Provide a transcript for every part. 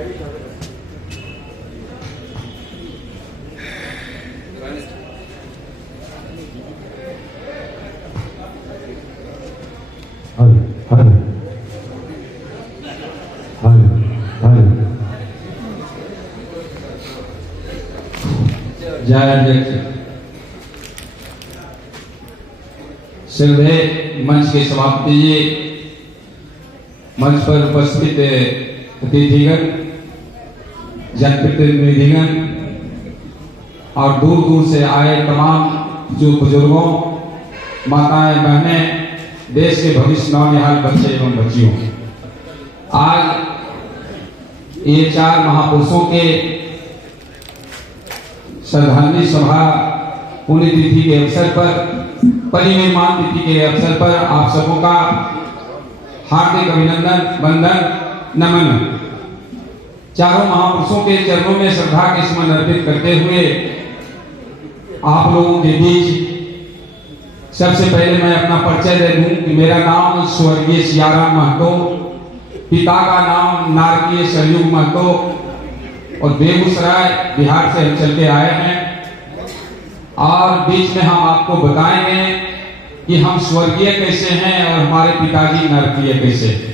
जय अध्यक्ष श्रद्धेय मंच के सभापति जी, मंच पर उपस्थित अतिथिगण, जनप्रतिनिधिगण और दूर दूर से आए तमाम जो बुजुर्गों, माताएं, बहनें, देश के भविष्य नौनिहाल बच्चे एवं बच्चियों, आज ये 4 महापुरुषों के श्रद्धांजलि सभा पुण्यतिथि के अवसर पर, परिनिर्माण तिथि के अवसर पर आप सबों का हार्दिक अभिनंदन, वंदन, नमन। चारों महापुरुषों के चरणों में श्रद्धा के सुमन अर्पित करते हुए आप लोगों के बीच सबसे पहले मैं अपना परिचय दे दूं कि मेरा नाम स्वर्गीय सियाराम महतो, पिता का नाम नारकीय सरयुग महतो और बेगूसराय बिहार से हम चल के आए हैं। और बीच में हम आपको बताएंगे कि हम स्वर्गीय कैसे हैं और हमारे पिताजी नरकीय कैसे हैं।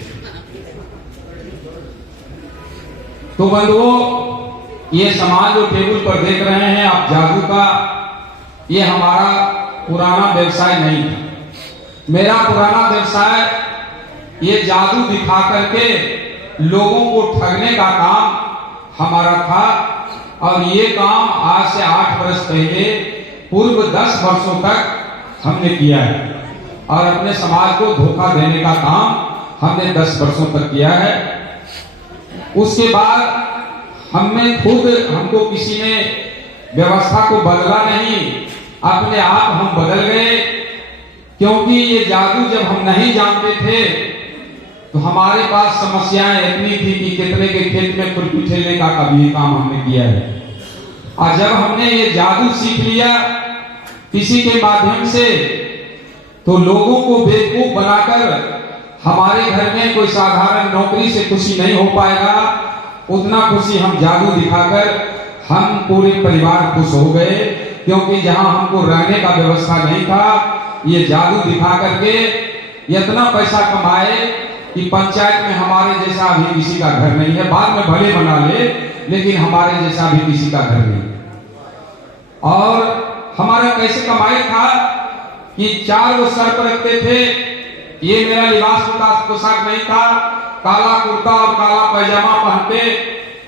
तो बंधुओं, ये समाज जो टेबल पर देख रहे हैं आप जादू का, ये हमारा पुराना व्यवसाय नहीं था। मेरा पुराना व्यवसाय ये जादू दिखा करके लोगों को ठगने का काम हमारा था। और ये काम आज से 8 वर्ष पहले पूर्व 10 वर्षों तक हमने किया है और अपने समाज को धोखा देने का काम हमने 10 वर्षों तक किया है। उसके बाद हमको किसी ने व्यवस्था को बदला नहीं, अपने आप हम बदल गए। क्योंकि ये जादू जब हम नहीं जानते थे तो हमारे पास समस्याएं इतनी थी कि कितने के खेत में खुरपी ठेलने का कभी काम हमने किया है। और जब हमने ये जादू सीख लिया किसी के माध्यम से, तो लोगों को बेवकूफ बनाकर हमारे घर में कोई साधारण नौकरी से खुशी नहीं हो पाएगा, उतना खुशी हम जादू दिखाकर हम पूरे परिवार खुश हो गए। क्योंकि जहां हमको रहने का व्यवस्था नहीं था, ये जादू दिखा करके इतना पैसा कमाए कि पंचायत में हमारे जैसा भी किसी का घर नहीं है। बाद में भले बना ले, लेकिन हमारे जैसा भी किसी का घर नहीं। और हमारा कैसे कमाई था कि 4 वो सर पर रखते थे। ये मेरा लिबास पोशाक नहीं था, काला कुर्ता और काला पैजामा पहनते,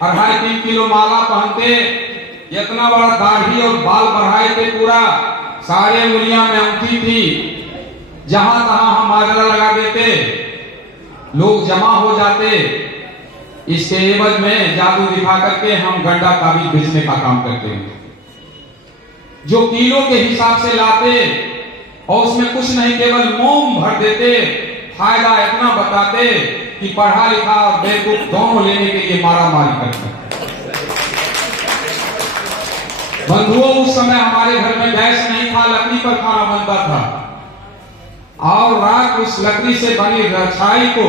2.5-3 किलो माला पहनते, इतना बड़ा दाढ़ी और बाल बढ़ाए थे पूरा, सारे उंगलियां में अंगूठी थी, जहां तहां हम माजरा लगा देते, लोग जमा हो जाते। इसके एवज में जादू दिखा करके हम गंडा ताबीज बेचने का काम करते हैं, जो किलो के हिसाब से लाते और उसमें कुछ नहीं केवल मोम भर देते। फायदा इतना बताते कि पढ़ा लिखा और बेवकूफ दोनों लेने के लिए मारा मारी करते। बंधुओं, उस समय हमारे घर में गैस नहीं था, लकड़ी पर खाना बनता था। और रात उस लकड़ी से बनी रछाई को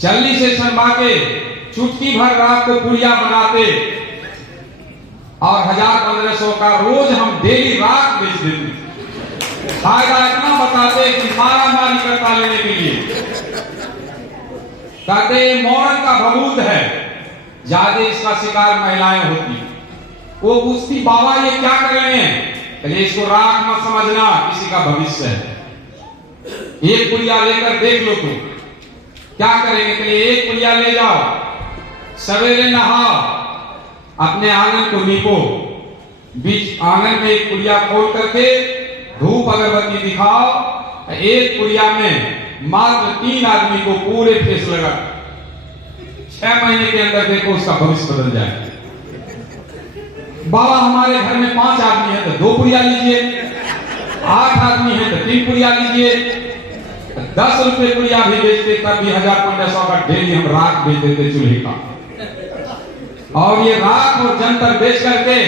चल्ली से छनवा के चुटकी भर रात को पुड़िया बनाते और 1000-1500 का रोज हम डेली रात बेच देते। फायदा इतना बताते कि मारा मारी करता लेने के लिए। कहते मौरन का भभूत है, ज्यादा इसका शिकार महिलाएं होती। वो पूछती, बाबा ये क्या कर रहे हैं? इसको राख मत समझना, किसी का भविष्य है। एक पुड़िया लेकर देख लो तुम क्या करेंगे। के लिए एक पुड़िया ले जाओ, सवेरे नहाओ, अपने आंगन को लीपो, बीच आंगन में एक पुड़िया खोल करके धूप अगरबत्ती दिखाओ, एक पुड़िया में मात्र 3 आदमी को पूरे फेस लगा, 6 महीने के अंदर देखो उसका भविष्य बदल जाए। बाबा हमारे घर में 5 आदमी है तो 2 पुड़िया लीजिए, 8 आदमी है तो 3 पुड़िया लीजिए। 10 रुपए पुड़िया भी बेचते, तब भी 1000-1500 का डेली हम राख बेच देते चूल्हे का। और ये राख और जंतर बेच करके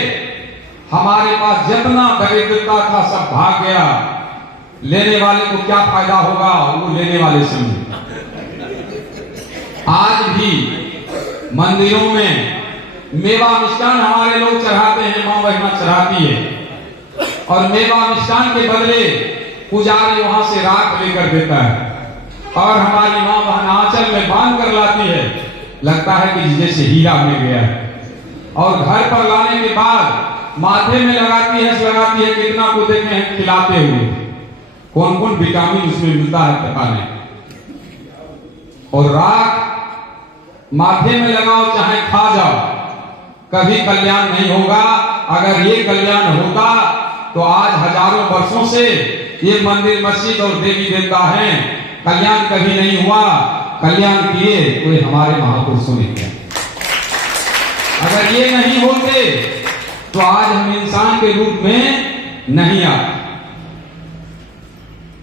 हमारे पास जितना दरिद्रता था सब भाग गया। लेने वाले को क्या फायदा होगा, वो लेने वाले समझे। आज भी मंदिरों में मेवा मिष्ठान हमारे लोग चढ़ाते हैं, माँ बहना चढ़ाती है, और मेवा मिष्ठान के बदले पुजारी वहां से राख लेकर देता है और हमारी माँ बहन आंचल में बांध कर लाती है, लगता है कि जैसे हीरा मिल गया है। और घर पर लाने के बाद माथे में लगाती है, कितना को देते हैं खिलाते हुए, कौन कौन विटामिन उसमें मिलता है पता नहीं। और राख माथे में लगाओ चाहे खा जाओ, कभी कल्याण नहीं होगा। अगर ये कल्याण होता तो आज हजारों वर्षों से ये मंदिर मस्जिद और देवी देवता हैं, कल्याण कभी नहीं हुआ। कल्याण किए कोई हमारे महापुरुषों ने किया। अगर ये नहीं होते तो आज हम इंसान के रूप में नहीं आते।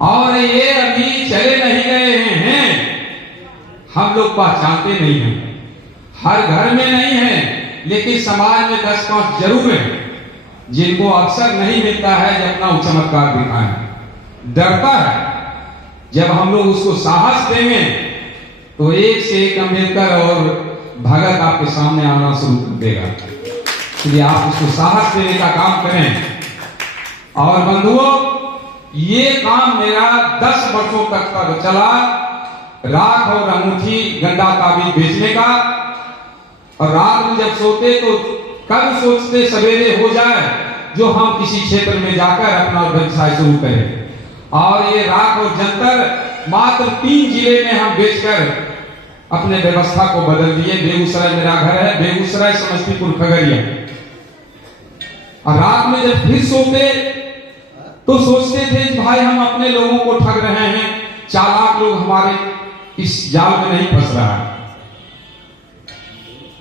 और ये अभी चले नहीं गए हैं, हम लोग पहचानते नहीं हैं, हर घर में नहीं है, लेकिन समाज में 10-5 जरूर है जिनको अवसर नहीं मिलता है कि अपना चमत्कार दिखाएं। डरता है, जब हम लोग उसको साहस देंगे तो एक से एक अम्बेडकर और भगत आपके सामने आना शुरू कर देगा। इसलिए आप उसको साहस देने का काम करें। और बंधुओं, ये काम मेरा 10 वर्षों तक चला, राख और अंगूठी गंदा ताबीज बेचने का। और रात में जब सोते तो कब सोचते सवेरे हो जाए जो हम किसी क्षेत्र में जाकर अपना व्यवसाय शुरू करें। और ये राख और जंतर मात्र 3 जिले में हम बेचकर अपने व्यवस्था को बदल दिए। बेगूसराय मेरा घर है, बेगूसराय, समस्तीपुर, खगड़िया। और रात में जब फिर सोते तो सोचते थे भाई हम अपने लोगों को ठग रहे हैं, चालाक लोग हमारे इस जाल में नहीं फंस रहा है।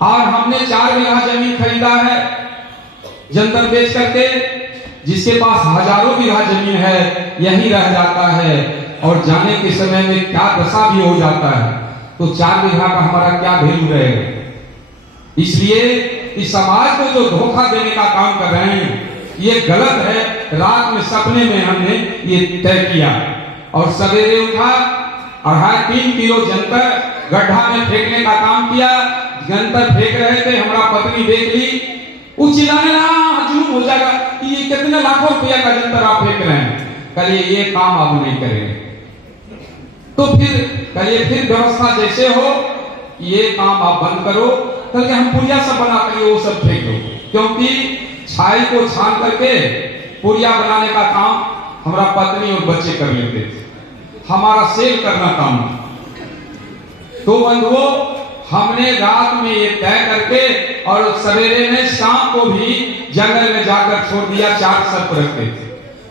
और हमने 4 बीघा जमीन खरीदा है जंतर बेच करके, जिसके पास हजारों बीघा जमीन है यही रह जाता है, और जाने के समय में क्या दशा भी हो जाता है, तो 4 बीघा का हमारा क्या वैल्यू रहेगा। इसलिए इस समाज को जो धोखा देने का काम कर रहे हैं ये गलत है। रात में सपने में हमने ये तय किया और सवेरे उठा, 2.5-3 किलो जंतर गड्ढा में फेंकने का काम किया। जंतर फेंक रहे थे, हमारा पत्नी देख ली, वो चिल्लाने लगा जुलूम हो जाएगा कि ये कितने लाखों रुपया का जंतर आप फेंक रहे हैं, करिए ये काम आप नहीं करेंगे। तो फिर करिए, फिर व्यवस्था जैसे हो ये काम आप बंद करो, करके हम पुड़िया सब बना कर वो सब फेंक दो। क्योंकि छाई को छान करके पुड़िया बनाने का काम हमारा पत्नी और बच्चे कर लेते थे, हमारा सेल करना काम। तो बंधुओं, हमने रात में ये तय करके और सवेरे में शाम को भी जंगल में जाकर छोड़ दिया। 4 सर्प रखते थे,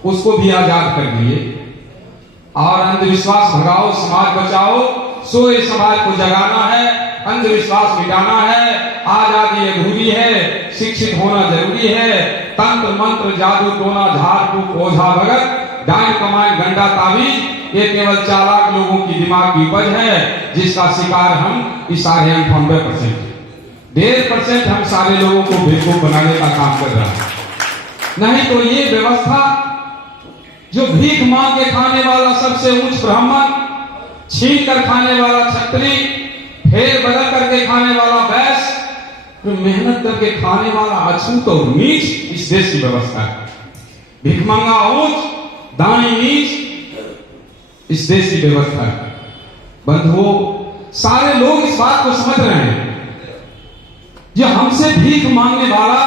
उसको भी आजाद कर दिए। और अंधविश्वास भगाओ, समाज बचाओ, सोए समाज को जगाना है, अंधविश्वास मिटाना है। आजादी अधूरी है, शिक्षित होना जरूरी है। तंत्र मंत्र जादू टोना झाड़ फूक ओझा भगत डाइन कमाइन गंडा ताबीज ये केवल चालाक लोगों की दिमाग की उपज है, जिसका शिकार हम इस सारे 98%, 1.5% हम सारे लोगों को बेवकूफ बनाने का काम कर रहे हैं। नहीं तो ये व्यवस्था जो भीख मांग के खाने वाला सबसे उच्च ब्राह्मण, छीन कर खाने वाला क्षत्रिय, फेर बदल करके खाने वाला वैश्य, तो मेहनत करके खाने वाला अछूत और नीच इस देश की व्यवस्था है। भिखमंगा ऊंच, दानी नीच इस देश की व्यवस्था है। बंधुओं, सारे लोग इस बात को समझ रहे हैं, जो हमसे भीख मांगने वाला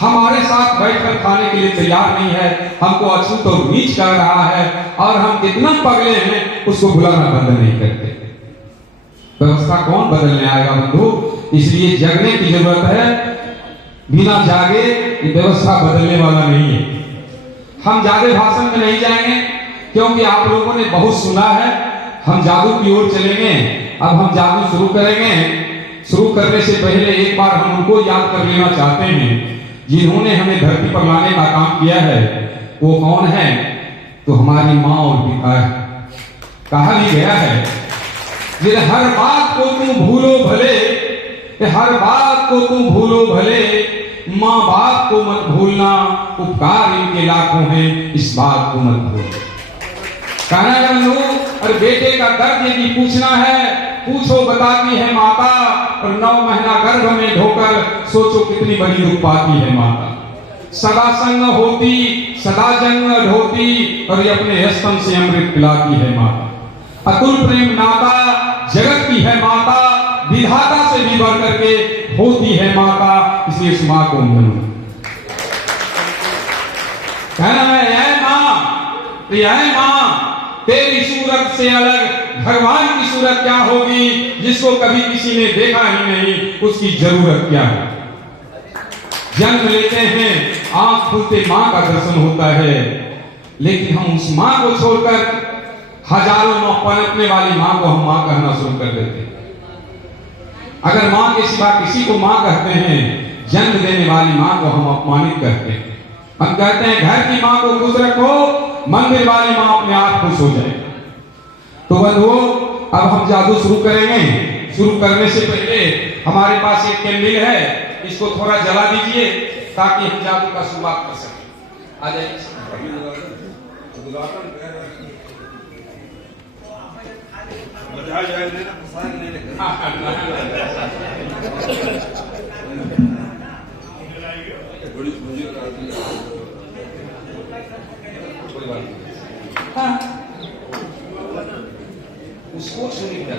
हमारे साथ बैठकर खाने के लिए तैयार नहीं है, हमको अछूत और नीच कर रहा है, और हम कितना पगले हैं उसको बुलाना बंद नहीं करते। व्यवस्था कौन बदलने आएगा बंधु? इसलिए जगने की जरूरत है। बिना जागे ये व्यवस्था बदलने वाला नहीं है। हम ज्यादा भाषण में नहीं जाएंगे क्योंकि आप लोगों ने बहुत सुना है। हम जादू की ओर चलेंगे। अब हम जादू शुरू करेंगे। शुरू करने से पहले एक बार हम उनको याद कर लेना चाहते हैं जिन्होंने हमें धरती पर लाने का काम किया है। वो कौन है? तो हमारी माँ और पिता है। कहा भी गया है, हर बात को तुम भूलो भले, हर बात को तुम भूलो भले, माँ बाप को मत भूलना, उपकार इनके लाखों हैं, इस बात को मत भूलो। कहना है बंधु, और बेटे का दर्द यदि पूछना है पूछो बताती है माता, और 9 महीना गर्भ में ढोकर सोचो कितनी बड़ी दुख पाती है माता। सदा संग होती सदा जंग ढोती, और ये अपने स्तन से अमृत पिलाती है माता। अतुल प्रेम नाता जगत की है माता, विधाता से भी बढ़ करके होती है माता, इसलिए इस माँ को मानो। कहना है ऐ माँ, ऐ माँ, तेरी सूरत से अलग भगवान की सूरत क्या होगी, जिसको कभी किसी ने देखा ही नहीं, उसकी जरूरत क्या है। जन्म लेते हैं, आंख खुलते माँ का दर्शन होता है, लेकिन हम उस माँ को छोड़कर हजारों माँ पनपने वाली माँ को हम माँ कहना शुरू कर देते हैं। अगर माँ के सिवा किसी को माँ कहते हैं, जन्म देने वाली माँ को हम अपमानित करते हैं। हम कहते हैं घर की माँ को खुश रखो, मंदिर वाली माँ अपने आप खुश हो जाए। तो बंधुओं, अब हम जादू शुरू करेंगे। शुरू करने से पहले हमारे पास एक कैंडल है, इसको थोड़ा जला दीजिए ताकि हम जादू का शुरुआत कर सकें। आ जाइए। उसको सुनी क्या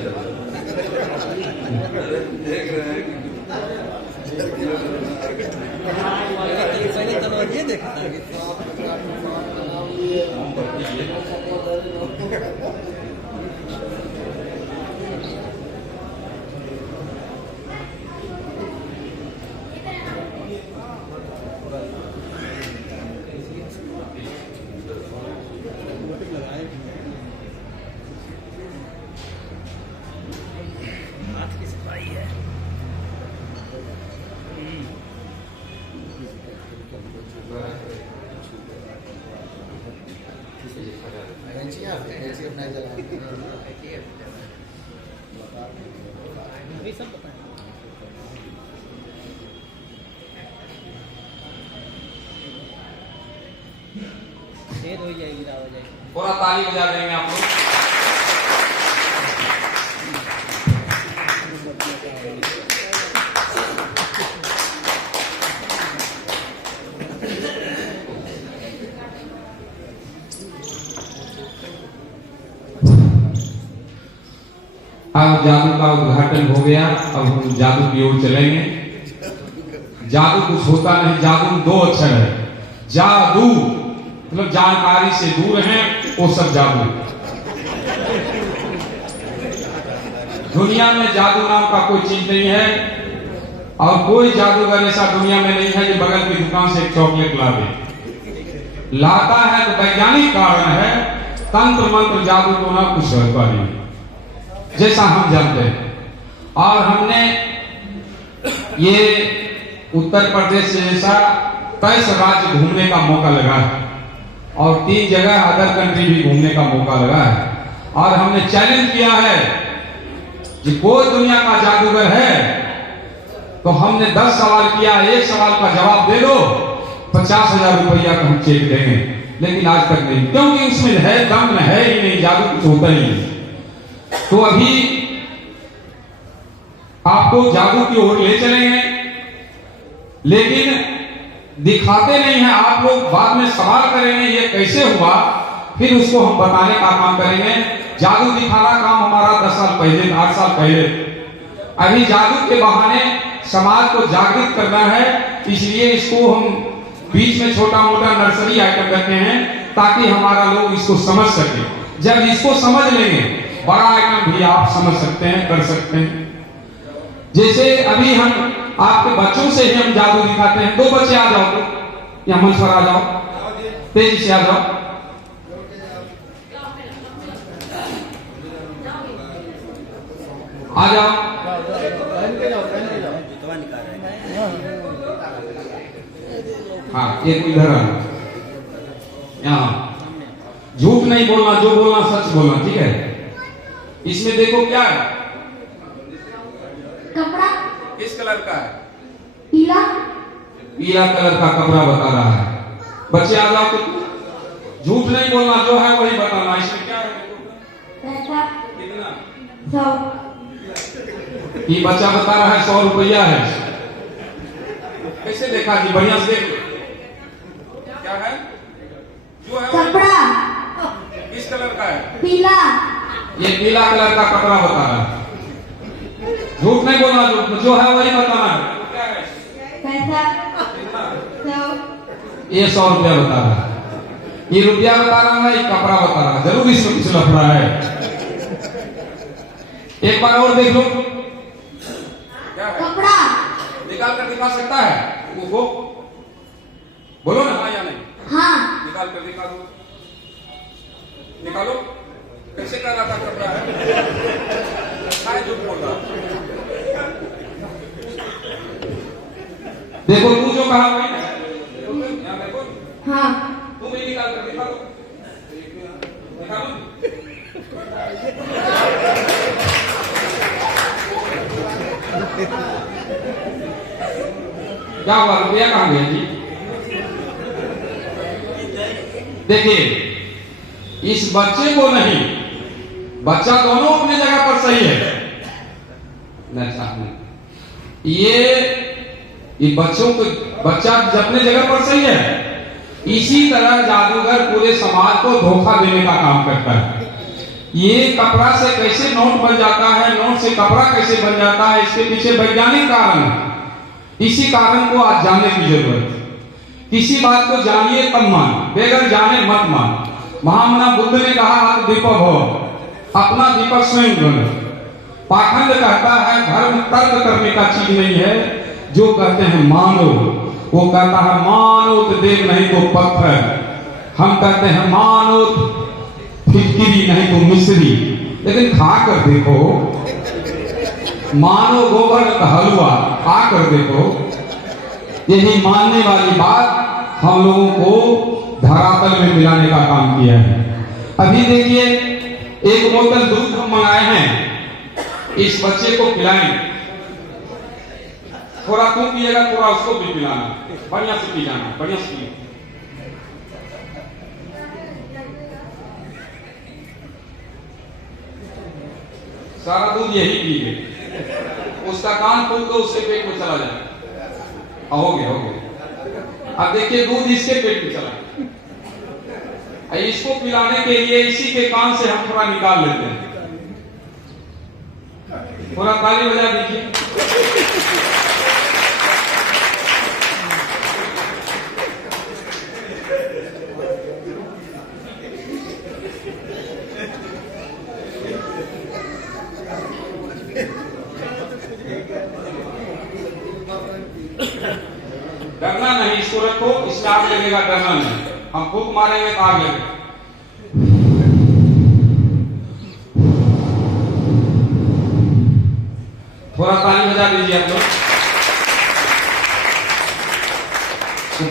देख रहे हैं ये देखा हो जाएगी, पूरा ताली बजा देंगे आप लोग। अब जादू का उद्घाटन हो गया, अब हम जादू की ओर चलेंगे। जादू कुछ होता नहीं, जादू 2 अक्षर है। जादू मतलब जानकारी से दूर है, वो सब जादू। दुनिया में जादू नाम का कोई चीज नहीं है, और कोई जादूगर ऐसा दुनिया में नहीं है जो बगल की दुकान से एक चॉकलेट ला दे। लाता है तो वैज्ञानिक कारण है, तंत्र मंत्र जादू तो ना कुछ होता नहीं, जैसा हम जानते हैं। और हमने ये उत्तर प्रदेश जैसा 23 राज्य घूमने का मौका लगा है, और 3 जगह अदर कंट्री भी घूमने का मौका लगा है। और हमने चैलेंज किया है कि कोई दुनिया का जादूगर है तो हमने 10 सवाल किया, 1 सवाल का जवाब दे दो, 50,000 रुपया का हम चेक देंगे। लेकिन आज तक नहीं, क्योंकि उसमें है दम है ही नहीं, जादू कुछ होता ही नहीं। तो अभी आपको जादू की ओर ले चलेंगे, लेकिन दिखाते नहीं है। आप लोग बाद में सवाल करेंगे ये कैसे हुआ, फिर उसको हम बताने का काम करेंगे। जादू दिखाना काम हमारा 10 साल पहले, 8 साल पहले। अभी जादू के बहाने समाज को जागृत करना है, इसलिए इसको हम बीच में छोटा मोटा नर्सरी आइटम रखे हैं, ताकि हमारा लोग इसको समझ सके। जब इसको समझ लेंगे, बड़ा आइटम भी आप समझ सकते हैं, कर सकते हैं। जैसे अभी हम आपके बच्चों से ही हम जादू दिखाते हैं। 2 बच्चे आ जाओ, तो या मंच पर आ जाओ, तेजी से आ जाओ। आ जाओ, हाँ एक इधर आ, यहाँ झूठ नहीं बोलना, जो बोलना सच बोलना, ठीक है। इसमें देखो क्या है, कपड़ा किस कलर का है? पीला। पीला कलर का कपड़ा बता रहा है। बच्चे आ जाओ, तो झूठ नहीं बोलना, जो है वही बताना। इसमें क्या है? पैसा कितना? 100। ये बच्चा बता रहा है 100 रुपया है। कैसे देखा जी? बढ़िया से देख लो। क्या है? जो है कपड़ा किस कलर का है? पीला। ये पीला कलर का कपड़ा बता रहा है। झूठ नहीं बोलना, जो है वही बताना है। क्या है? पैसा। ये 100 रुपया बता रहा है। ये रुपया बता रहा है, ये कपड़ा बता रहा है। जरूर इसमें कुछ लफड़ा है। एक बार और देख लो। क्या है? कपड़ा निकाल कर दिखा सकता है वो बोलो ना, हाँ या नहीं? हाँ। निकाल कर दिखा दो। निकालो। कैसे कर रहा था? कपड़ा है, झूठ बोल रहा। देखो तू जो कहा वही ना। यहाँ देखो। हाँ। तुम भी निकाल कर दिखा दो। निकालो। क्या हुआ? रुपया कहाँ गया जी? देखिए, इस बच्चे को नहीं, बच्चा दोनों अपनी जगह पर सही है। नहीं, ये बच्चों को, बच्चा अपने जगह पर सही है। इसी तरह जादूगर पूरे समाज को धोखा देने का काम करता है। ये कपड़ा से कैसे नोट बन जाता है, नोट से कपड़ा कैसे बन जाता है, इसके पीछे वैज्ञानिक कारण है। इसी कारण को आज जानने की जरूरत है। किसी बात को जानिए तब मान, बेगर जाने मत मान। महामना बुद्ध ने कहा आप दीपक हो, अपना दीपक स्वयं बनो। पाखंड कहता है धर्म तर्क करने का चीज नहीं है। जो कहते हैं मानो, वो कहता है मानो तो देव नहीं तो पत्थर। हम कहते हैं मानो फिटकिरी नहीं तो मिश्री। लेकिन खा कर देखो, मानो गोबर का हलवा, खा कर देखो। यही मानने वाली बात हम लोगों को धरातल में मिलाने का काम किया है। अभी देखिए, एक बोतल दूध हम मंगाए हैं, इस बच्चे को पिलाएं। थोड़ा तुम पिएगा, थोड़ा उसको भी पिलाना। बढ़िया से पी जाना, बढ़िया से पिए। सारा दूध यही पिए। उसका कान खोल दो, उसके पेट में चला जाए। हो गया, हो गया। अब देखिए, दूध इसके पेट में चला। इसको पिलाने के लिए इसी के कान से हम थोड़ा निकाल लेते हैं। थोड़ा ताली बजा दीजिए। डरना नहीं, इसको रखो, इसमें आग लगेगा, डरना नहीं। हम फूंक मारेंगे तो आग लगेगा। थोड़ा ताली बजा दीजिए आप लोग।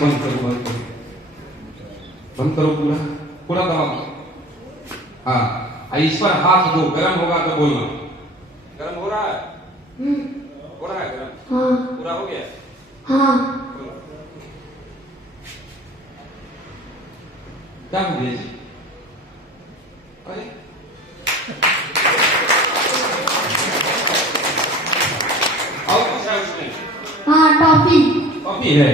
बंद करो, बंद करो, बंद करो, पूरा पूरा दबाओ। हाँ, इस पर हाथ दो, गर्म होगा तो बोलना। गर्म हो रहा है? हो रहा है गर्म? हाँ। पूरा हो गया? हाँ। क्या हो गया जी? अरे और कुछ है उसमें? हाँ, टॉफी। टॉफी है।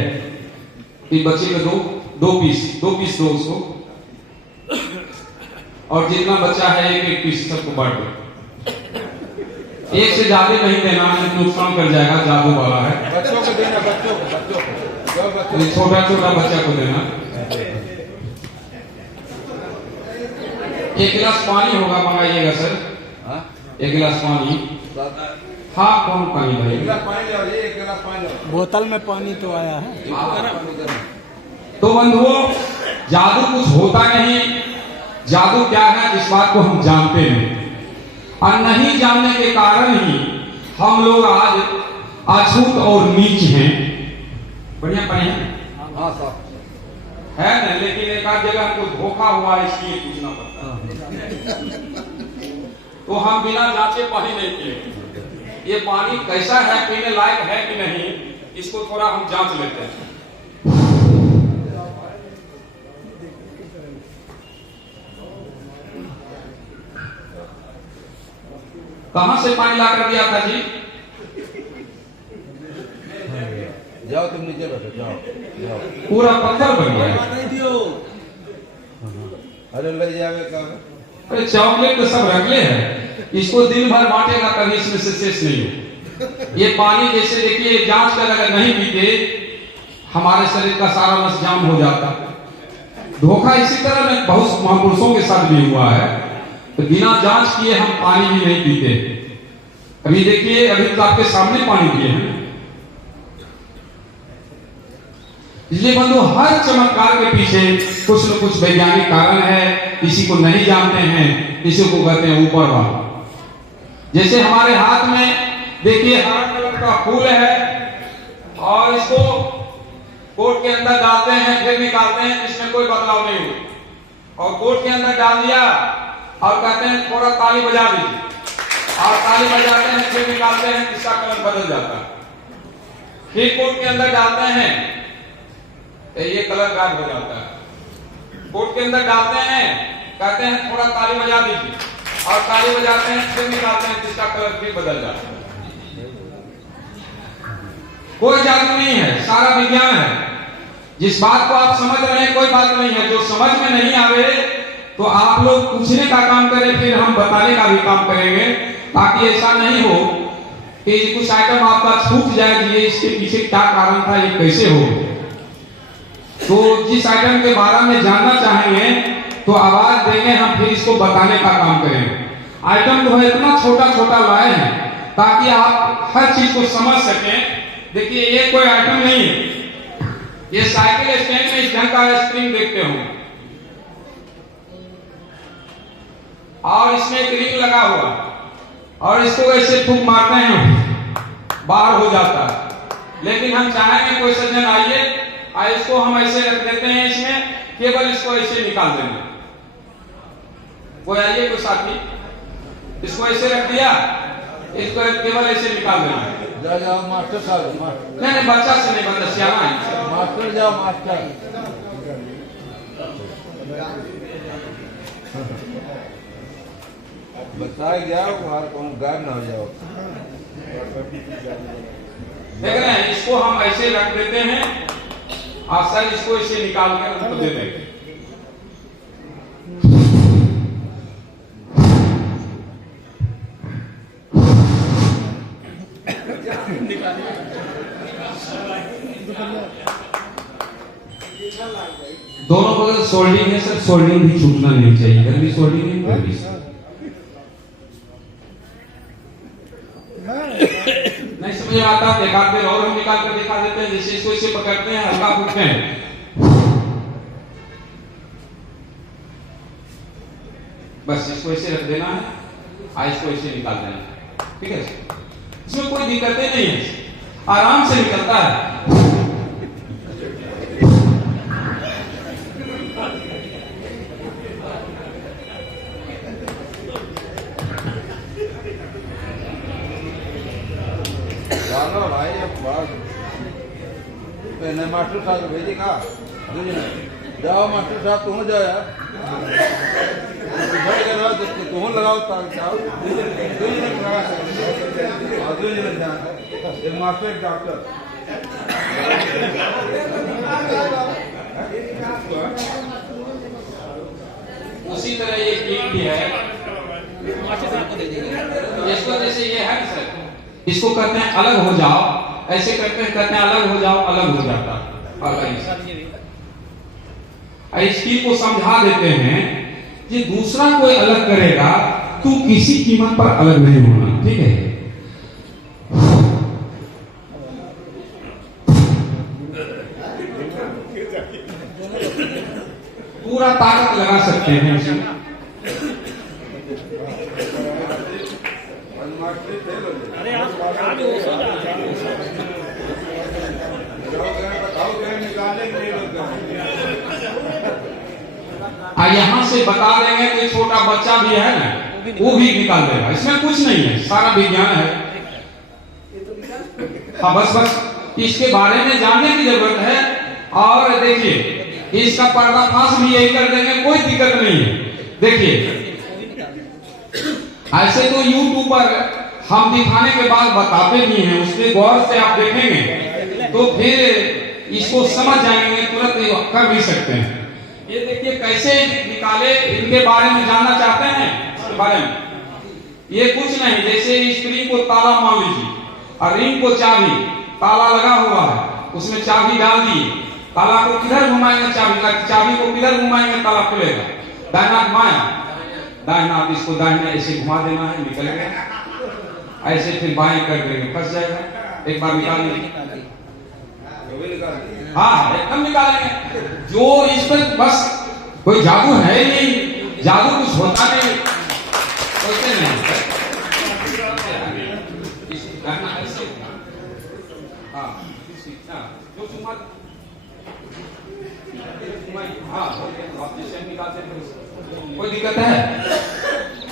इस बच्चे को दो पीस दो उसको। और जितना बच्चा है एक पीस सबको बांट दो। एक से ज्यादा नहीं देना, नुकसान कर जाएगा, जादू वाला है। बच्चों को देना, बच्चों को छोटा छोटा बच्चा को देना। एक गिलास पानी होगा, मंगाइएगा सर। एक गिलास पानी। हाँ, कौन पानी भाई? एक गिलास पानी ले आओ, एक गिलास पानी ले आओ। बोतल में पानी तो आया है। तो बंधुओं, जादू कुछ होता नहीं। जादू क्या है, इस बात को हम जानते हैं। और नहीं जानने के कारण ही हम लोग आज अछूत और नीच हैं। बढ़िया पढ़े हैं? हाँ साहब है ना, लेकिन एक आध जगह हमको धोखा हुआ है, इसलिए पूछना पड़ता है। तो हम बिना जांचे पानी नहीं पिए। ये पानी कैसा है, पीने लायक है कि नहीं, इसको थोड़ा हम जांच लेते हैं। कहां से पानी ला कर दिया था जी? जाओ तुम नीचे बैठो जाओ जाओ पूरा पत्थर बन गया है। अरे लग जाएगा कब अरे चॉकलेट तो सब रखले है, इसको दिन भर बांटेगा कभी इसमें से शेष नहीं हो। ये पानी जैसे देखिए जांच कर अगर नहीं पीते हमारे शरीर का सारा नस जाम हो जाता। धोखा इसी तरह में बहुत महापुरुषों के साथ भी हुआ है, तो बिना जांच किए हम पानी भी नहीं पीते। अभी देखिए अभी तो आपके सामने पानी पिए हैं। इसलिए बंधु हर चमत्कार के पीछे कुछ न कुछ वैज्ञानिक कारण है, किसी को नहीं जानते हैं, किसी को कहते हैं ऊपर वाला। जैसे हमारे हाथ में देखिए हरा कलर का फूल है और इसको कोट के अंदर डालते हैं फिर निकालते हैं, इसमें कोई बदलाव नहीं हुआ। और कोट के अंदर डाल दिया और कहते हैं थोड़ा ताली बजा दीजिए, और ताली बजाते हैं फिर निकालते हैं, इसका कलर बदल जाता है। फिर कोट के अंदर डालते हैं तो ये कलर गायब हो जाता है। कोट के अंदर डालते हैं, कहते हैं थोड़ा ताली बजा दीजिए, और ताली बजाते हैं फिर निकालते हैं, इसका कलर फिर बदल जाता है। कोई जादू नहीं है, सारा विज्ञान है। जिस बात को आप समझ रहे हैं कोई बात नहीं है, जो समझ में नहीं आवे तो आप लोग पूछने का काम करें, फिर हम बताने का भी काम करेंगे, ताकि ऐसा नहीं हो कि कुछ आइटम आपका छूट जाए कि ये इसके पीछे क्या कारण था, ये कैसे हो। तो जिस आइटम के बारे में जानना चाहेंगे तो आवाज देंगे, हम फिर इसको बताने का काम करेंगे। आइटम जो है इतना छोटा छोटा लाए हैं ताकि आप हर चीज को समझ सकें। देखिए ये कोई आइटम नहीं है, ये साइकिल स्टैंड में इस ढंग का स्प्रिंग देखते हो, और इसमें एक रिंग लगा हुआ, और इसको ऐसे फूंक मारते हैं बाहर हो जाता है। लेकिन हम चाहेंगे कोई सज्जन आइए, इसको हम ऐसे रख देते हैं, इसमें केवल इसको ऐसे निकाल देंगे। कोई आइए कोई साथी, इसको ऐसे रख दिया, इसको केवल ऐसे निकाल देना। जाओ मास्टर साहब मास्टर नहीं बच्चा से नहीं, बंदा सियाना है। मास्टर जाओ मास्टर बताए जाओ बाहर कौन गायब ना हो जाओ। देख रहे हैं, इसको हम ऐसे रख देते हैं और सर इसको ऐसे निकाल कर उनको दे देंगे। दोनों बगल सोल्डिंग है सर, सोल्डिंग भी छूटना नहीं चाहिए। इधर भी सोल्डिंग है, इधर भी नहीं समझ में आता, दिखाते रहो, हम निकाल कर दिखा देते हैं। जैसे इसको इसे पकड़ते हैं, हल्का फूकते हैं, बस इसको ऐसे रख देना है, इसको ऐसे निकाल देना है। ठीक है, इसमें कोई दिक्कतें नहीं है, आराम से निकलता है। जानो भाई अब बात मास्टर साहब भेजी कहा जाओ मास्टर साहब तुम जाओ यार तुम लगाओ जाओ एक मास्टर एक डॉक्टर उसी तरह ये कीट भी है, इसको जैसे ये है सर, इसको कहते हैं अलग हो जाओ, ऐसे करते हैं कहते हैं अलग हो जाओ, अलग हो जाता। इस कीट को समझा देते हैं कि दूसरा कोई अलग करेगा, तू किसी कीमत पर अलग नहीं होना। ठीक है, पूरा ताकत लगा सकते हैं इसमें। यहाँ से बता देंगे कि छोटा बच्चा भी है ना, वो भी निकाल देगा, इसमें कुछ नहीं है, सारा विज्ञान है। हाँ बस इसके बारे में जानने की जरूरत है। और देखिए इसका पर्दाफाश भी यही कर देंगे, कोई दिक्कत नहीं है। देखिए ऐसे तो YouTube पर हम दिखाने के बाद बताते भी हैं, उसमें गौर से आप देखेंगे तो फिर इसको समझ जाएंगे, तुरंत ये कर भी सकते हैं। ये देखिए कैसे निकाले, इनके बारे में जानना चाहते हैं इसके बारे में। ये कुछ नहीं, जैसे स्प्रिंग को ताला मान लीजिए और रिंग को चाबी, ताला लगा हुआ है उसमें चाबी डाल दिए, ताला को किधर घुमाएंगे, चाबी को किधर घुमाएंगे ताला खुलेगा, दाहिना घुमाया, दाहिना आप इसको दाहिने ऐसे घुमा देना है, निकल गया। ऐसे फिर बाएं कर देंगे, फंस जाएगा। एक बार निकाल लीजिए, हाँ एकदम निकालेंगे। जो इस पर बस कोई जादू है ही नहीं, जादू कुछ होता नहीं, सोचते नहीं। कोई दिक्कत है?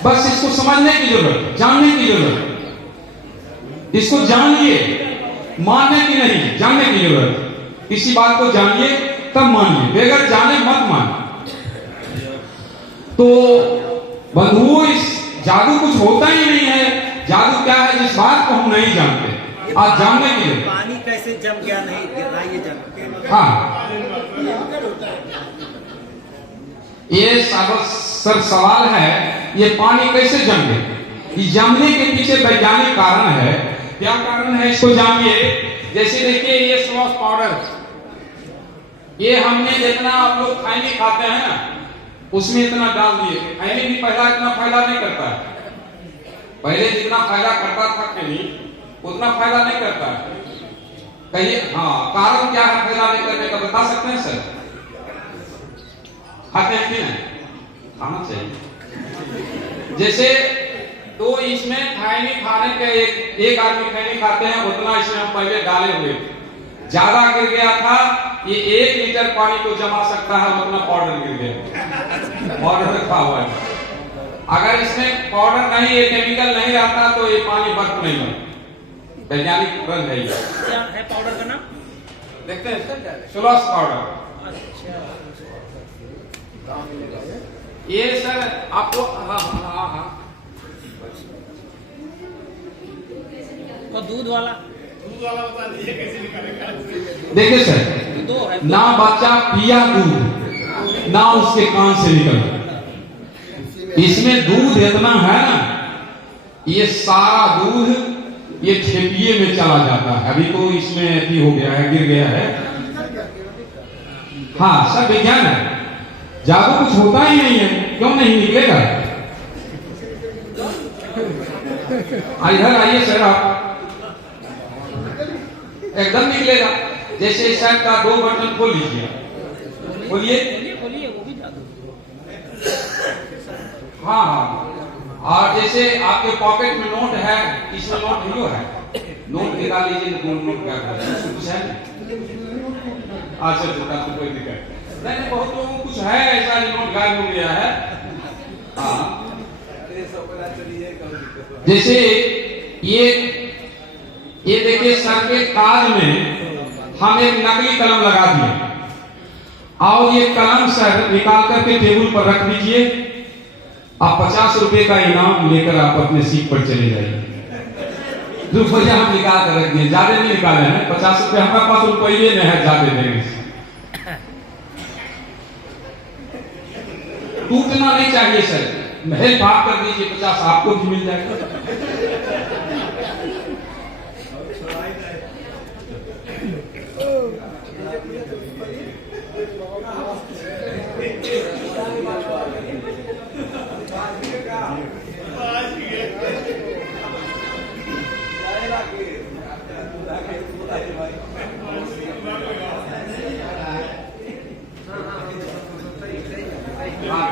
बस इसको समझने की जरूरत, जानने की जरूरत। इसको जानिए, मानने की नहीं, जानने की जरूरत। किसी बात को जानिए तब मानिए, बगैर जाने मत मानिए। तो बंधुओं, इस जादू कुछ होता ही नहीं है। जादू क्या है जिस बात को हम नहीं जानते, आज जानने के लिए। पानी कैसे जम गया, नहीं ये जम। हाँ, ये सर सवाल है, ये पानी कैसे जम गया। ये जमने के पीछे वैज्ञानिक कारण है। क्या कारण है इसको जानिए। जैसे देखिए ये सॉस पाउडर, ये हमने जितना आप लोग खैनी खाते हैं ना, उसमें इतना डाल दिए। खैनी भी पहला इतना फायदा नहीं करता है, पहले जितना फायदा करता था खैनी उतना फायदा नहीं करता है। कहिए हाँ, कारण क्या है फायदा नहीं करने का, बता सकते हैं सर? खाते हैं कि नहीं? खाना चाहिए। जैसे तो इसमें खैनी खाने के एक आदमी खैनी खाते हैं उतना इसमें हम पहले डाले हुए, ज्यादा गिर गया था, ये 1 लीटर पानी को जमा सकता है उतना पाउडर गिर गया, पाउडर रखा हुआ है। अगर इसमें पाउडर नहीं, ये केमिकल नहीं रहता तो ये पानी बर्फ नहीं बनता। वैज्ञानिक रंग है। क्या है पाउडर का नाम? देखते हैं, सुलस पाउडर। ये सर आपको हाँ और दूध वाला बता दीजिए कैसे निकालेगा। देखिए सर, ना बच्चा पिया दूध ना उसके कान से निकला। इसमें दूध इतना है ना, ये सारा दूध ये ठेपिये में चला जाता है। अभी तो इसमें अति हो गया है, गिर गया है। हाँ, सब विज्ञान है, जादू कुछ होता ही नहीं है। क्यों नहीं निकलेगा? इधर आइए सर, आप एकदम निकलेगा। जैसे शर्ट का 2 बटन खोल लीजिए, खोलिए, वो भी जादू। हाँ हाँ। और जैसे आपके पॉकेट में नोट है, इसमें नोट हीरो है, नोट निकाल लीजिए, नोट कर कुछ है। अच्छा छोटा तो कोई दिक्कत नहीं, बहुत लोगों को कुछ है ऐसा, नोट गायब हो गया है। हाँ, जैसे ये देखिए सर के काज में हम एक नकली कलम लगा दिए, और ये कलम सर निकाल करके टेबल पर रख दीजिए। आप 50 रुपए का इनाम लेकर आप अपने सीट पर चले जाइए। रुपया हम निकाल कर रख दिए, ज्यादा नहीं निकाले हैं, 50 रुपए हमारे पास रुपये नहीं है, ज्यादा देंगे। टूटना नहीं चाहिए सर, हेल्प आप कर दीजिए, 50 आपको भी मिल जाएगा।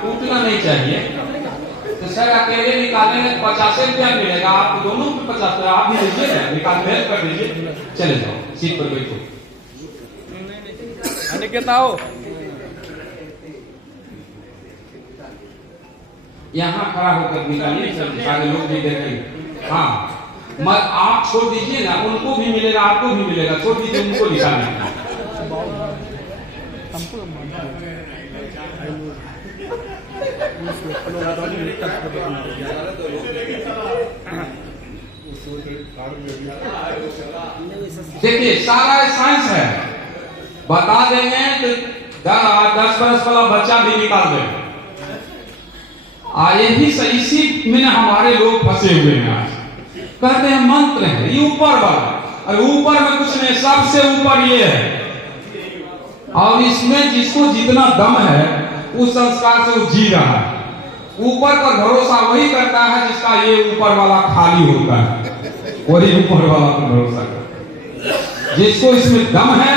टूटना नहीं चाहिए। तो सर अकेले निकालने में 50 रुपया मिलेगा, आप दोनों को 50 रुपया आप भी लीजिए, निकाल कर दीजिए, चले जाओ सीट पर बैठो। यहाँ खड़ा होकर निकालिए, सारे लोग भी देखेंगे। हाँ, मत आप छोड़ दीजिए ना, उनको भी मिलेगा, आपको भी मिलेगा, छोड़ दीजिए, उनको निकालना। देखिए सारा साइंस है, बता देंगे तो 10 बरस वाला बच्चा भी निकाल देगा। यही से इसी में हमारे लोग फंसे हुए हैं। आज कहते हैं मंत्र है, ये ऊपर वाला, और ऊपर में कुछ नहीं, सबसे ऊपर ये है। और इसमें जिसको जितना दम है उस संस्कार से वो जी रहा है। ऊपर पर भरोसा वही करता है जिसका ये ऊपर वाला खाली होता है, वही ऊपर वाला पर भरोसा करता है। जिसको इसमें दम है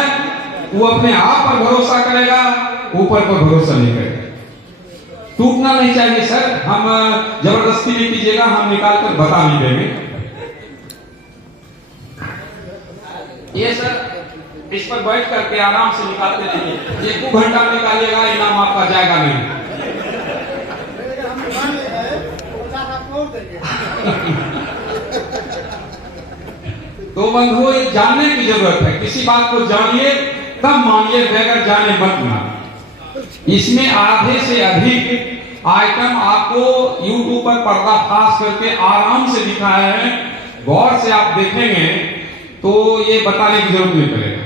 वो अपने आप पर भरोसा करेगा, ऊपर पर भरोसा नहीं करेगा। टूटना नहीं चाहिए सर, हम जबरदस्ती नहीं कीजिएगा, हम निकाल कर बता नहीं देंगे। ये सर इस पर बैठ करके आराम से निकालते रहिए, 1 घंटा निकालिएगा, इनाम आपका जाएगा नहीं। तो बंधुओं ये जानने की जरूरत है, किसी बात को जानिए तब मानिए, बगैर जाने मत मानिए। इसमें आधे से अधिक आइटम आपको YouTube पर पर्दाफाश करके आराम से दिखाया है, गौर से आप देखेंगे तो ये बताने की जरूरत नहीं पड़ेगा।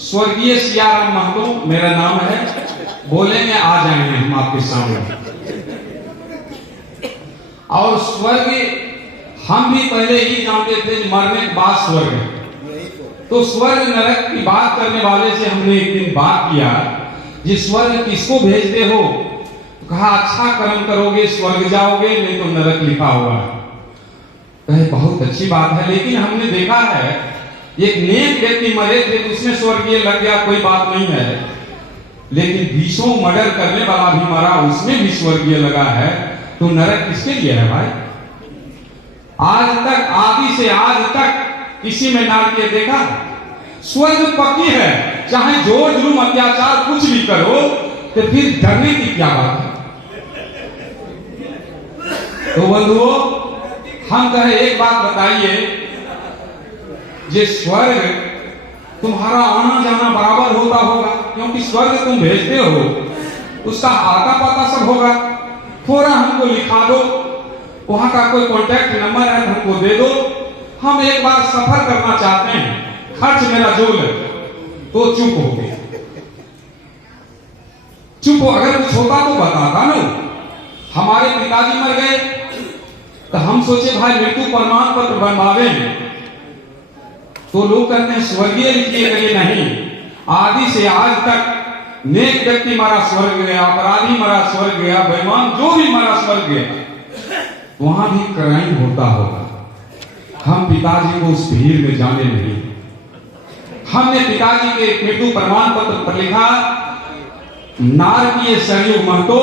स्वर्गीय सियाराम महतो मेरा नाम है, बोलेंगे आ जाएंगे हम आपके सामने। और स्वर्ग हम भी पहले ही जानते थे, मरने के बाद स्वर्ग है। तो स्वर्ग नरक की बात करने वाले से हमने एक दिन बात किया, जिस स्वर्ग किसको भेजते हो? कहा अच्छा कर्म करोगे स्वर्ग जाओगे, नहीं तो नरक लिखा हुआ है। कहे बहुत अच्छी बात है, लेकिन हमने देखा है एक नेक व्यक्ति मरे थे तो उसमें स्वर्गीय लग गया, कोई बात नहीं है। लेकिन 20 मर्डर करने वाला भी मरा, उसमें भी स्वर्गीय लगा है, तो नरक किसके लिए है भाई? आज तक, आदि से आज तक किसी में नारकीय देखा? स्वर्ग पक्की है, चाहे जोर जुलूम अत्याचार कुछ भी करो, तो फिर डरने की क्या बात है? तो बंधुओं हम कहे एक बात बताइए, ये स्वर्ग तुम्हारा आना जाना बराबर होता होगा, क्योंकि स्वर्ग तुम भेजते हो, उसका आता पता सब होगा। थोड़ा हमको लिखा दो, वहां का कोई कांटेक्ट नंबर है हमको दे दो, हम एक बार सफर करना चाहते हैं, खर्च मेरा जो है। तो चुप हो गए, चुप हो, अगर कुछ होता तो बताता ना। हमारे पिताजी मर गए तो हम सोचे भाई मृत्यु प्रमाण पत्र बनवावे, तो लोग कहते हैं स्वर्गीय लिखिए, कहिए नहीं, आदि से आज तक नेक व्यक्ति मरा स्वर्ग गया, अपराधी मरा स्वर्ग गया, बेईमान जो भी मरा स्वर्ग गया। वहां भी क्राइम होता होगा। हम पिताजी को उस भीड़ में जाने नहीं। हमने पिताजी के मृत्यु प्रमाण पत्र पर लिखा नारकीय सरयू महतो,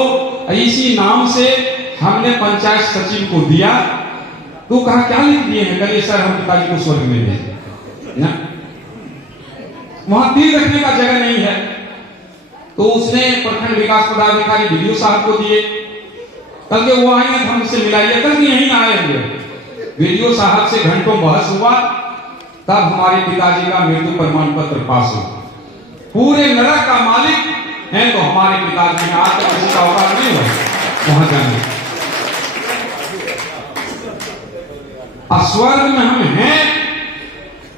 इसी नाम से हमने पंचायत सचिव को दिया। तो कहा क्या लिख दिए हैं? कहिए सर हम पिताजी को स्वर्ग में भेजे ना, वहां तीर रखने का जगह नहीं है। तो उसने प्रखंड विकास पदाधिकारी वीडियो साहब को दिए, कल के वो आएंगे हमसे मिलाइए, कल यहीं आएंगे। वीडियो साहब से घंटों बहस हुआ, तब हमारे पिताजी का मृत्यु प्रमाण पत्र पास हुआ। पूरे नरक का मालिक है तो हमारे पिताजी ने, आज तक किसी का औकात नहीं हुआ वहां जाने। स्वर्ग में हम हैं,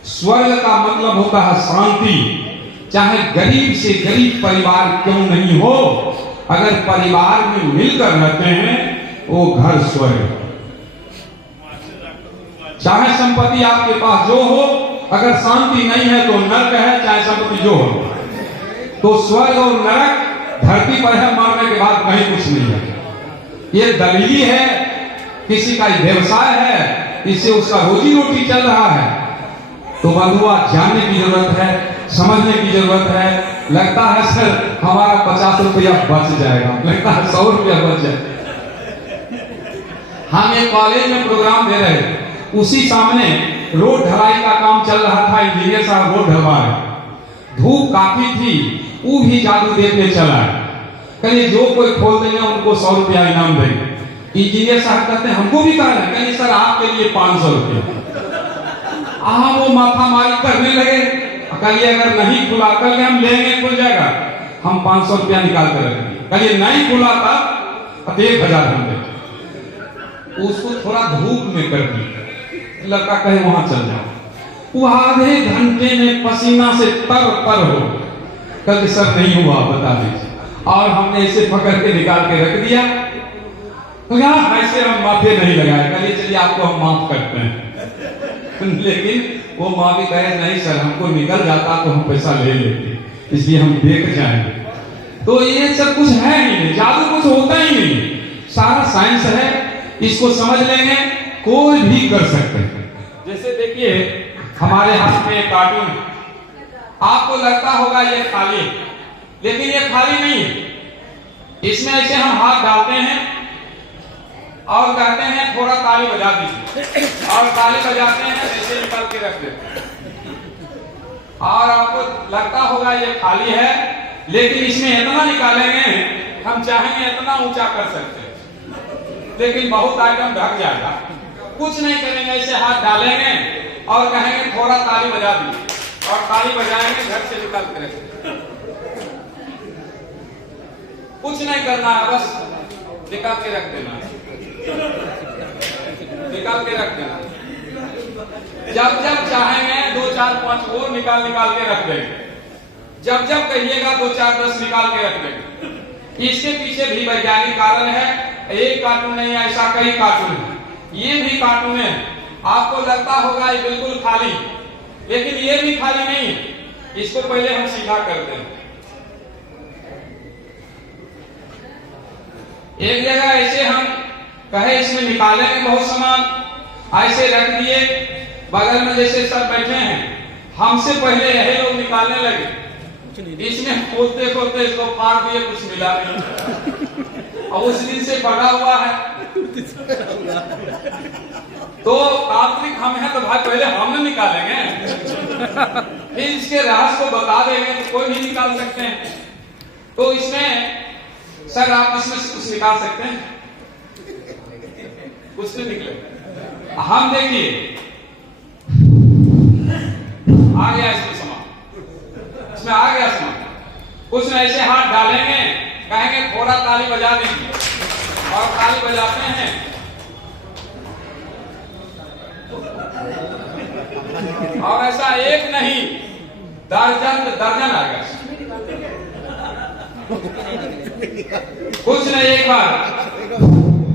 स्वर्ग का मतलब होता है शांति। चाहे गरीब से गरीब परिवार क्यों नहीं हो, अगर परिवार में मिलकर रहते हैं वो घर स्वर्ग। चाहे संपत्ति आपके पास जो हो, अगर शांति नहीं है तो नरक है, चाहे संपत्ति जो हो। तो स्वर्ग और नरक धरती पर है, मरने के बाद कहीं कुछ नहीं है। ये दलीली है, किसी का व्यवसाय है, इससे उसका रोजी रोटी चल रहा है। तो बंधुआ जानने की जरूरत है, समझने की जरूरत है। लगता है सर हमारा 50 रुपया बच जाएगा, लगता है 100 रुपया बच जाएगा। हम एक कॉलेज में प्रोग्राम दे रहे थे, उसी सामने रोड ढलाई का काम चल रहा था, इंजीनियर साहब रोड ढलवा रहे, धूप काफी थी, वो भी जादू देखने चला है। कहीं जो कोई खोल देंगे उनको 100 रुपया इनाम देंगे। इंजीनियर साहब कहते हैं हमको भी कह रहे हैं, कहीं सर आपके लिए 500 रुपया। वो माथा मारी करने लगे, कहिए अगर नहीं खुला कर हम लेंगे, खुल जाएगा, हम 500 रुपया निकाल कर रखेंगे। कहिए नहीं खुला था तो 1000 हम देंगे। उसको थोड़ा धूप में कर दिया, लड़का कहे वहां चल जाओ। वो आधे घंटे में पसीना से तर तर हो। कल सर नहीं हुआ बता दीजिए, और हमने इसे पकड़ के निकाल के रख दिया। तो यार ऐसे हम माफी नहीं लगाए, कहिए चलिए आपको हम माफ करते हैं। लेकिन वो माफी कहे नहीं सर हमको निकल जाता तो हम पैसा ले लेते, इसलिए हम देख जाएंगे। तो ये सब कुछ है ही नहीं, जादू कुछ होता ही नहीं, सारा साइंस है, इसको समझ लेंगे कोई भी कर सकते हैं। जैसे देखिए हमारे हाथ में एक कार्टून, आपको लगता होगा ये खाली, लेकिन ये खाली नहीं है। इसमें ऐसे हम हाथ डालते हैं और कहते हैं थोड़ा ताली बजा दीजिए, और ताली बजाते हैं ऐसे निकाल के रख देते हैं। और आपको लगता होगा ये खाली है, लेकिन इसमें इतना निकालेंगे हम चाहेंगे इतना ऊंचा कर सकते हैं, लेकिन बहुत आइटम ढक जाएगा। कुछ नहीं करेंगे, ऐसे हाथ डालेंगे और कहेंगे थोड़ा ताली बजा दीजिए, और ताली बजाएंगे घर से निकाल के रखेंगे। कुछ नहीं करना है, बस निकाल के रख देना, निकाल के रख देना। जब जब चाहेंगे 2 4 5 और निकाल के रख देंगे। जब जब कहिएगा 2 4 10 निकाल के रख देंगे। इसके पीछे भी वैज्ञानिक कारण है, एक कार्टून नहीं, ऐसा कई कार्टून है। ये भी कार्टून है, आपको लगता होगा ये बिल्कुल खाली, लेकिन ये भी खाली नहीं है। इसको पहले हम सीधा करते हैं। एक जगह ऐसे हम कहे इसमें निकालेंगे बहुत सामान, ऐसे रख दिए, बगल में जैसे सर बैठे हैं, हमसे पहले यही लोग निकालने लगे। इसने खोलते खोलते इसको फाड़ दिए, कुछ मिला नहीं, और उस दिन से बड़ा हुआ है। तो तांत्रिक हम हैं तो भाई पहले हम न निकालेंगे, फिर इसके रहस्य को बता देंगे तो कोई भी निकाल सकते हैं। तो इसमें सर आप इसमें से कुछ निकाल सकते हैं? कुछ नहीं निकले। हम देखिए आ गया इसमें सामान, इसमें आ गया सामान। कुछ में ऐसे हाथ डालेंगे, कहेंगे थोड़ा ताली बजा दीजिए, और ताली बजाते हैं। और ऐसा एक नहीं दर्जन दर्जन आ गया। कुछ नहीं, एक बार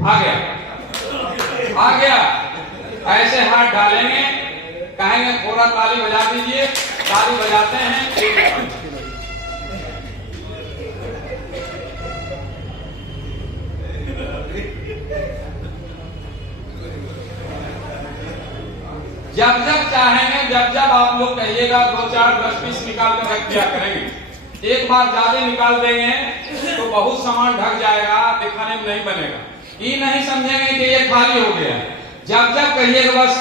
आ गया, आ गया। ऐसे हाथ डालेंगे, कहेंगे थोड़ा ताली बजा दीजिए, ताली बजाते हैं। जब जब चाहेंगे, जब जब आप लोग कहिएगा 2 4 10 पीस निकाल कर रख दिया करेंगे। एक बार ज्यादा निकाल देंगे तो बहुत सामान ढक जाएगा, दिखाने में नहीं बनेगा। ये नहीं समझेंगे कि ये खाली हो गया। जब जब कहिएगा बस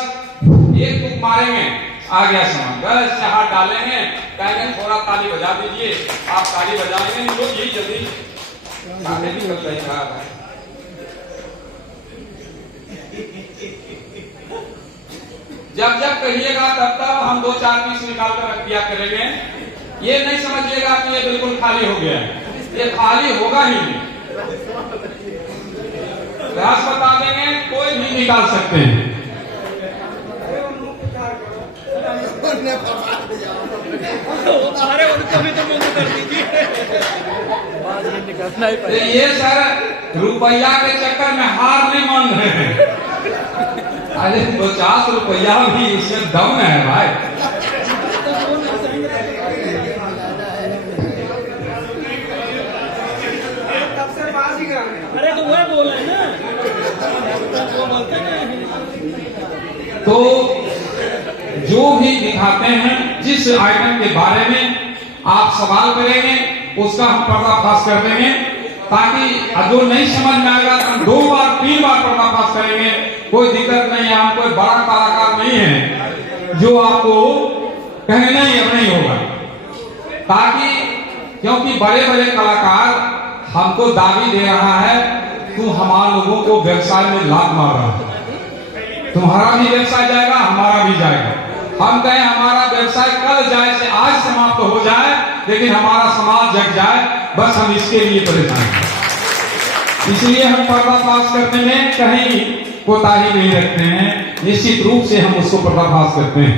एक टूक मारेंगे, आ गया सामान, बस से हाथ डालेंगे, कहेंगे थोड़ा ताली बजा दीजिए, आप ताली बजाएंगे तो यही जल्दी निकल जाएगा। जब जब कहिएगा तब तक हम 2 4 पीस निकाल कर रख दिया करेंगे। ये नहीं समझिएगा कि ये बिल्कुल खाली हो गया है, ये खाली होगा ही नहीं। रहस्य बता देंगे, कोई भी निकाल सकते हैं। अरे उनको भी तो मुंह कर दीजिए। ये सर रुपया के चक्कर में हार नहीं मान रहे हैं। अरे 50 रुपया भी इसमें दम है भाई। अरे तो वह बोल रहे ना, वो बोलते हैं। तो जो भी दिखाते हैं, जिस आइटम के बारे में आप सवाल करेंगे उसका हम पर्दाफाश कर देंगे, ताकि जो नहीं समझ में आएगा हम 2 बार 3 बार पर्दाफाश करेंगे, कोई दिक्कत नहीं है। हम कोई बड़ा कलाकार नहीं है जो आपको कहने नहीं अब नहीं होगा, ताकि क्योंकि बड़े बड़े कलाकार हमको दावी दे रहा है तू हमारे लोगों को व्यवसाय में लात मार रहा है, तुम्हारा भी व्यवसाय जाएगा, हमारा भी जाएगा। हम कहें हमारा व्यवसाय कल जाए से आज समाप्त हो जाए, लेकिन हमारा समाज जग जाए, बस हम इसके लिए परेशान हैं। इसलिए हम पर्दाफाश करने में कहीं कोताही नहीं रखते हैं, निश्चित रूप से हम उसको पर्दाफाश करते हैं।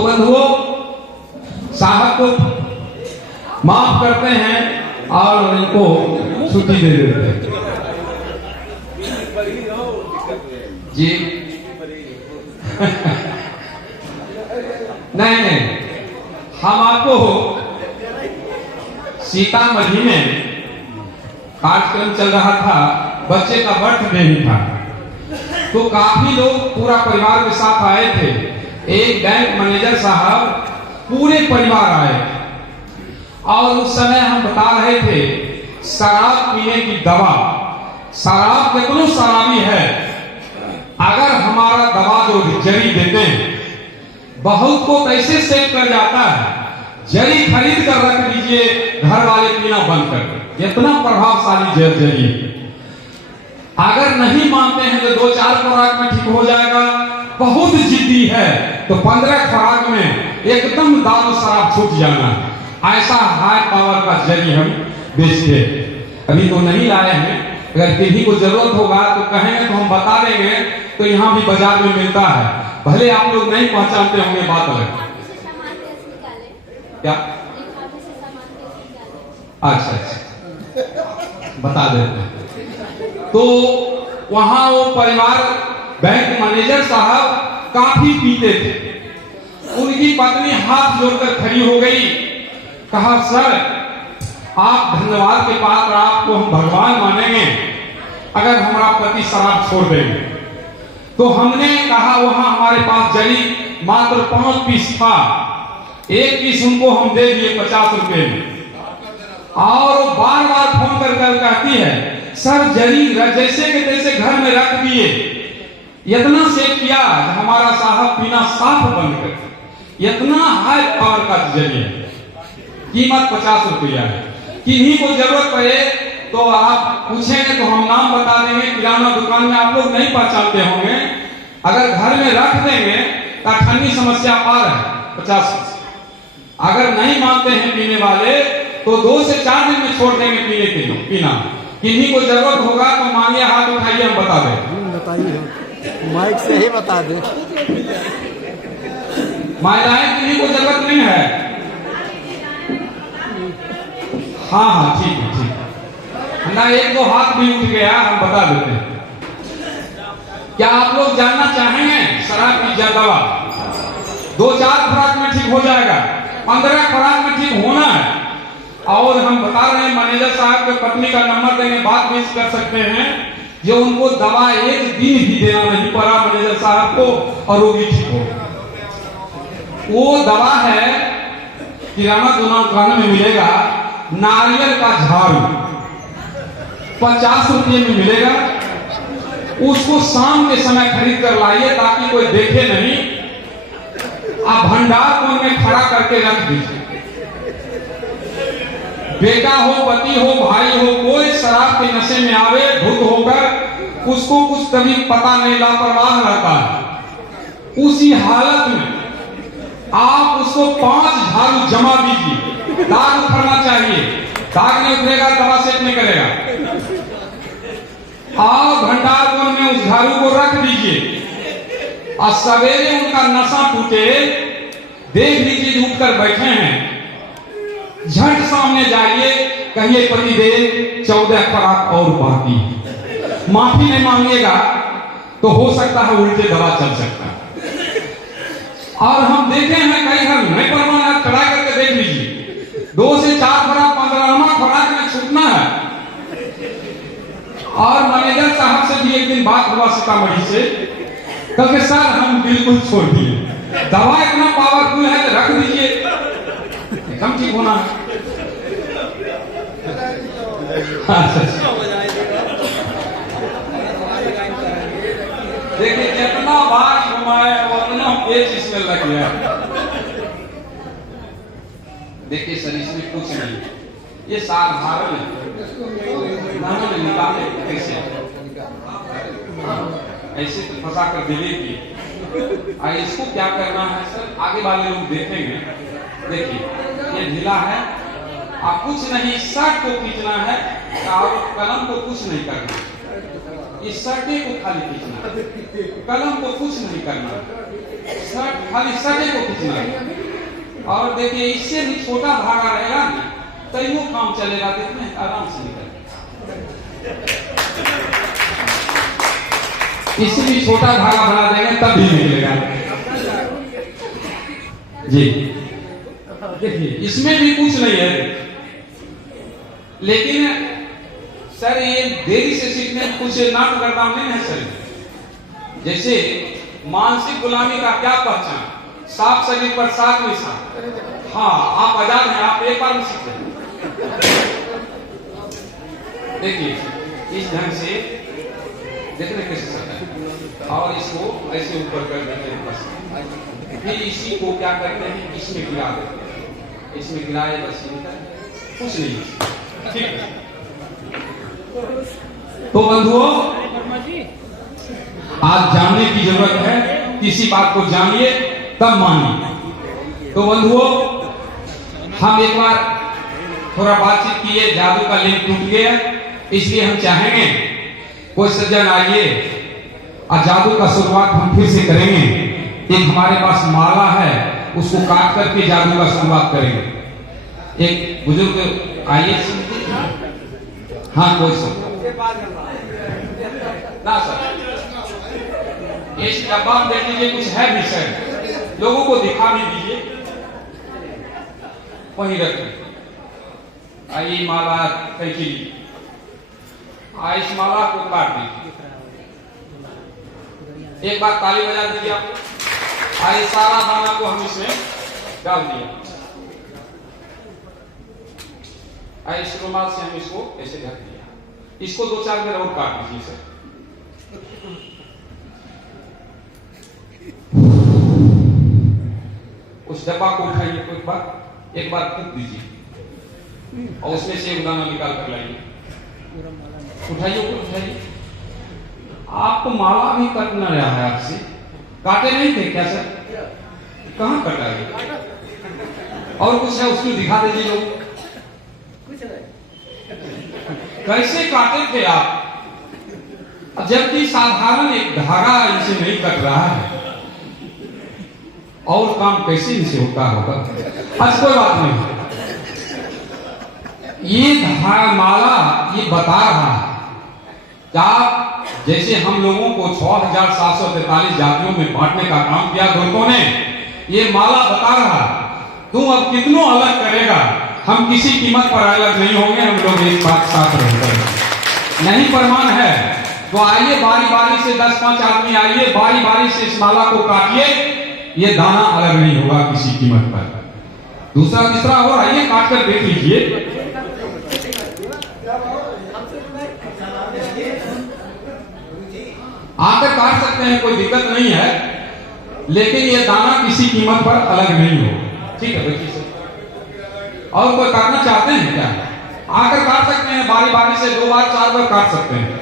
तो बंधुओं, साहब को माफ करते हैं और इनको छुट्टी दे देते हैं। जी नहीं, हम आपको सीतामढ़ी में कार्यक्रम चल रहा था, बच्चे का बर्थडे ही था, तो काफी लोग पूरा परिवार के साथ आए थे। एक बैंक मैनेजर साहब पूरे परिवार आए और उस समय हम बता रहे थे शराब पीने की दवा। शराब कितनो शराबी है, अगर हमारा दवा जो जरी देते हैं बहुत को कैसे सेव कर जाता है। जरी खरीद कर रख लीजिए, घर वाले पीना बंद कर, इतना प्रभावशाली जरी। अगर नहीं मानते हैं तो 2-4 खुराक में ठीक हो जाएगा। बहुत जिद्दी है तो 15 खुराक में एकदम दारू शराब छूट जाना। ऐसा हाई पावर का जरी हम बेचते, अभी तो नहीं लाए हैं। अगर किसी को जरूरत होगा तो कहेंगे तो हम बता देंगे, तो यहाँ भी बाजार में मिलता है। भले आप लोग नहीं पहचानते होंगे, बात अलग। क्या? अच्छा, बता देते हैं। तो वहां वो परिवार, बैंक मैनेजर साहब काफी पीते थे। उनकी पत्नी हाथ जोड़कर खड़ी हो गई, कहा सर आप धन्यवाद के पात्र, आपको हम भगवान मानेंगे अगर हमारा पति शराब छोड़ देंगे। तो हमने कहा वहां हमारे पास जरी मात्र 5 पीस था, 1 पीस उनको हम दे दिए 50 रुपए में। और बार बार फोन कर कहती है सर जरी जैसे के तैसे घर में रख दिए, इतना सेव किया हमारा साहब पीना साफ बंद कर। इतना हाई पावर का जरी है, कीमत 50 रुपया है। किन्हीं को जरूरत पड़े तो आप पूछेंगे तो हम नाम बता देंगे। किराना दुकान में आप लोग नहीं पहचानते होंगे, अगर घर में रख देंगे तो ठंडी समस्या पार है 50। अगर नहीं मानते हैं पीने वाले तो 2 से 4 दिन में छोड़ देंगे पीने के लिए पीना। किन्हीं को जरूरत होगा तो मांगिए, हाथ उठाइए, हम बता दें। बताइए, माइक से ही बता दे। महिलाएं किन्हीं को जरूरत नहीं है? हाँ ठीक है। ना 1-2 हाथ भी उठ गया, हम बता देते हैं। क्या आप लोग जानना चाहेंगे शराब की दवा? 2-4 खुराक में ठीक हो जाएगा, 15 खुराक में ठीक होना है। और हम बता रहे हैं मैनेजर साहब के पत्नी का नंबर देंगे, बात भी कर सकते हैं। जो उनको दवा 1 दिन भी देना नहीं पड़ा मैनेजर साहब को और वो भी ठीक हो। वो दवा है, किराना दुकान में मिलेगा, नारियल का झाड़ू 50 रुपये में मिलेगा। उसको शाम के समय खरीद कर लाइए ताकि कोई देखे नहीं। आप भंडार कोण में खड़ा करके रख दीजिए। बेटा हो, पति हो, भाई हो, कोई शराब के नशे में आवे, धुत होकर, उसको कुछ कभी पता नहीं, लापरवाह रहता है। उसी हालत में आप उसको 5 झाड़ू जमा दीजिए। दाग उतरना चाहिए, दाग नहीं उतरेगा दवा सेट नहीं करेगा। और भंडार कोण में उस झाड़ू को रख दीजिए और सवेरे उनका नशा टूटे, देख लीजिए उठकर बैठे हैं, झट सामने जाइए, कहिए पतिदेव 14 खुराक और बाकी। माफी नहीं मांगिएगा तो हो सकता है उल्टे दवा चल सकता है। और हम देखे हैं कई घर नहीं परवान, आप चढ़ा करके देख लीजिए, 2 से 4 खुराक 15वां खुराक में छूटना है। और मैनेजर साहब से भी एक दिन बात हुआ सीतामढ़ी से, कहे सर हम बिल्कुल छोड़ दिए, दवा इतना पावरफुल है कि रख दीजिए, एकदम ठीक होना है। देखिए जितना बार घुमाए उतना पेच इसमें लग गया। देखिए सर इसमें कुछ नहीं, ये साधारण निकाले कैसे, ऐसे तो फंसा कर दिलेगी। इसको क्या करना है सर, आगे वाले लोग देखेंगे। देखिए ये ढीला है, आप कुछ नहीं, शर्ट को खींचना है और कलम को कुछ नहीं करना। इस सटे को खाली खींचना, कलम को कुछ नहीं करना, खाली सटे को खींचना। और देखिए इससे भी छोटा धागा रहेगा ना तो वो काम चलेगा, देखते हैं आराम से निकल। इससे भी छोटा धागा बना देंगे तब भी निकलेगा। जी देखिए इसमें भी कुछ नहीं है, लेकिन सर ये देरी से सीखने में कुछ नाट करदाम नहीं है सर। जैसे मानसिक गुलामी का क्या पहचान, साफ शरीर पर साफ निशान। हाँ आप आजाद हैं, आप एक बार में सीखते हैं। देखिए इस ढंग से देखने कैसे सकता है, और इसको ऐसे ऊपर कर देते हैं बस। फिर इसी को क्या करते हैं, इसमें गिरा देते हैं, इसमें गिराए बस कुछ नहीं। ठीक है तो बंधुओं आज जानने की जरूरत है, किसी बात को जानिए तब मानिए। तो बंधुओं हम एक बार थोड़ा बातचीत किए, जादू का लिंक टूट गया, इसलिए हम चाहेंगे कोई सज्जन आइए और जादू का शुरुआत हम फिर से करेंगे। एक हमारे पास माला है, उसको काट करके जादू का शुरुआत करेंगे। एक बुजुर्ग आइए। हाँ कोई सब ना सर, इस डब्बा में देख लीजिए कुछ है भी सर, लोगों को दिखा भी दीजिए, वहीं रखें। आइए माला कैची, इस माला को काट दीजिए। एक बार ताली बजा दीजिए आप। आइए सारा दाना को हम इसमें डाल दिया। आइए इस रुमाल से हम इसको ऐसे ढक दिया। इसको 2-4 में और काट दीजिए सर। उस डब्बा को उठाइए, एक बार फूंक दीजिए और उसमें से एक दाना निकाल कर लाइए। उठाइए उठाइए। आपको माला भी कटना रहा है, आपसे काटे नहीं थे क्या सर? कहाँ कटा है? और कुछ है उसमें दिखा दीजिए लोग, कैसे काटे थे आप? जबकि साधारण एक धागा इनसे नहीं कट रहा है, और काम कैसे इनसे होता होगा? आज कोई बात नहीं, ये माला ये बता रहा है कि आप जैसे हम लोगों को 6743 जातियों में बांटने का काम किया गुरुओं ने, ये माला बता रहा तू अब कितनों अलग करेगा, हम किसी कीमत पर अलग नहीं होंगे, हम लोग एक बात साथ रहेंगे। नहीं प्रमाण है तो आइए बारी बारी से 10-5 आदमी आइए, बारी बारी से इस माला को काटिए, ये दाना अलग नहीं होगा किसी कीमत पर। दूसरा तीसरा और आइए काट कर देख लीजिए। आकर काट सकते हैं, कोई दिक्कत नहीं है, लेकिन ये दाना किसी कीमत पर अलग नहीं हो। ठीक है बच्ची से, और कोई काटना चाहते हैं क्या? आकर काट सकते हैं, बारी बारी से 2 बार 4 बार काट सकते हैं।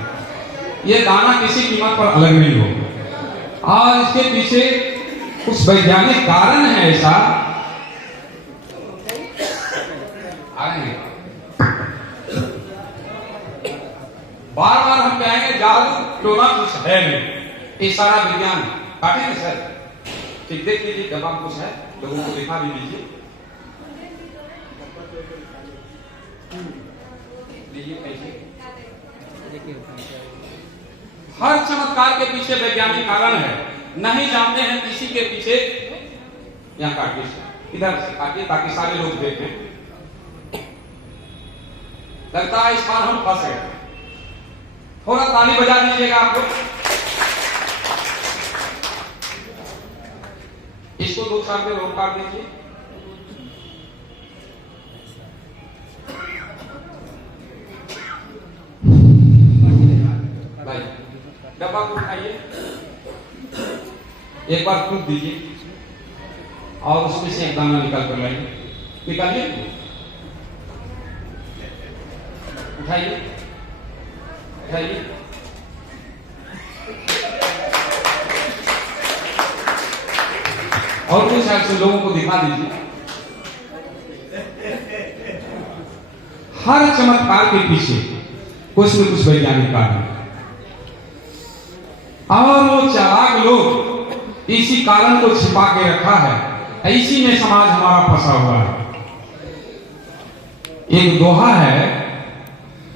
ये दाना किसी कीमत पर अलग नहीं हो। और इसके पीछे कुछ वैज्ञानिक कारण है ऐसा। आएंगे बार बार हम कहेंगे जादू टोना कुछ है नहीं, ये सारा विज्ञान काटेंगे सर। ठीक देख लीजिए, जवाब कुछ है, लोगों को दिखा भी दीजिए। हर चमत्कार के पीछे वैज्ञानिक कारण है, नहीं जानते हैं किसी के पीछे। यहाँ काटिए, इधर से काटिए ताकि सारे लोग देखें। लगता है इस बार हम फंस गए, थोड़ा ताली बजा दीजिएगा आपको। इसको 2-4 में रोक काट दीजिए। भाई डब्बा को उठाइए, एक बार फूंक दीजिए और उसमें से एक दाना निकाल कर लाइए। निकालिए, उठाइए उठाइए। और कुछ ऐसे लोगों को दिखा दीजिए। हर चमत्कार के पीछे कुछ न कुछ वैज्ञानिक कारण है। और वो चालाक लोग इसी कारण को छिपा के रखा है। इसी में समाज हमारा फंसा हुआ है। एक दोहा है,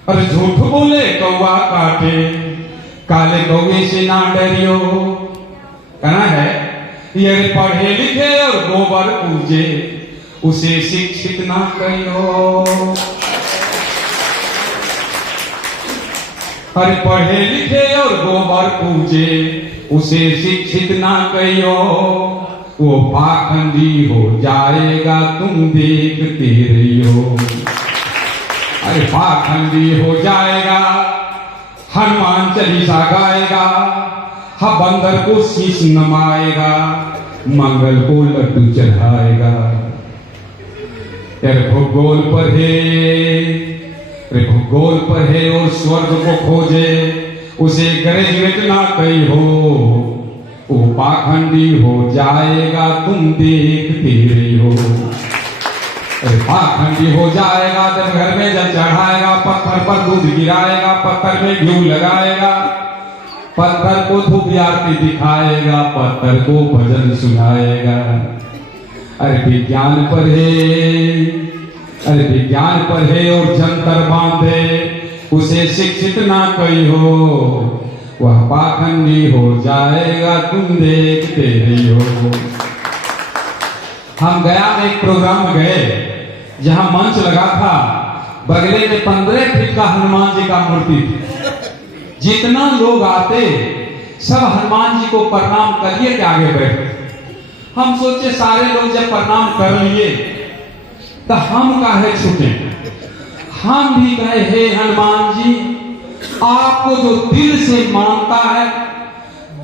अरे झूठ बोले कौवा काटे, काले कौवे से ना डरियो। कहना है ये पढ़े लिखे और गोबर पूजे, उसे शिक्षित ना करियो। अरे पढ़े लिखे और गोबर पूजे, उसे शिक्षित ना करियो। वो पाखंडी हो जाएगा तुम देखते रहियो। अरे पाखंडी हो जाएगा, हनुमान चालीसा गाएगा, हाँ बंदर को शीश नमाएगा, मंगल को लड्डू चढ़ाएगा। भूगोल पढ़े और स्वर्ग को खोजे, उसे ग्रेजुएट ना कही हो। वो पाखंडी हो जाएगा तुम देखते रही हो। अरे पाखंडी हो जाएगा जब घर में जल चढ़ाएगा, पत्थर पर दूध गिराएगा, पत्थर में घी लगाएगा, पत्थर को धूप आरती दिखाएगा, पत्थर को भजन सुनाएगा। अरे विज्ञान पढ़े और जंतर बांधे, उसे शिक्षित ना कही हो। वह पाखंडी हो जाएगा तुम देखते रही हो। हम गया में एक प्रोग्राम में गए जहां मंच लगा था, बगले में 15 फीट का हनुमान जी का मूर्ति थी। जितना लोग आते सब हनुमान जी को प्रणाम करिए के आगे बैठे। हम सोचे सारे लोग जब प्रणाम कर लिए तो हम काहे छूटे। हम भी कहे हे हनुमान जी, आपको जो दिल से मानता है,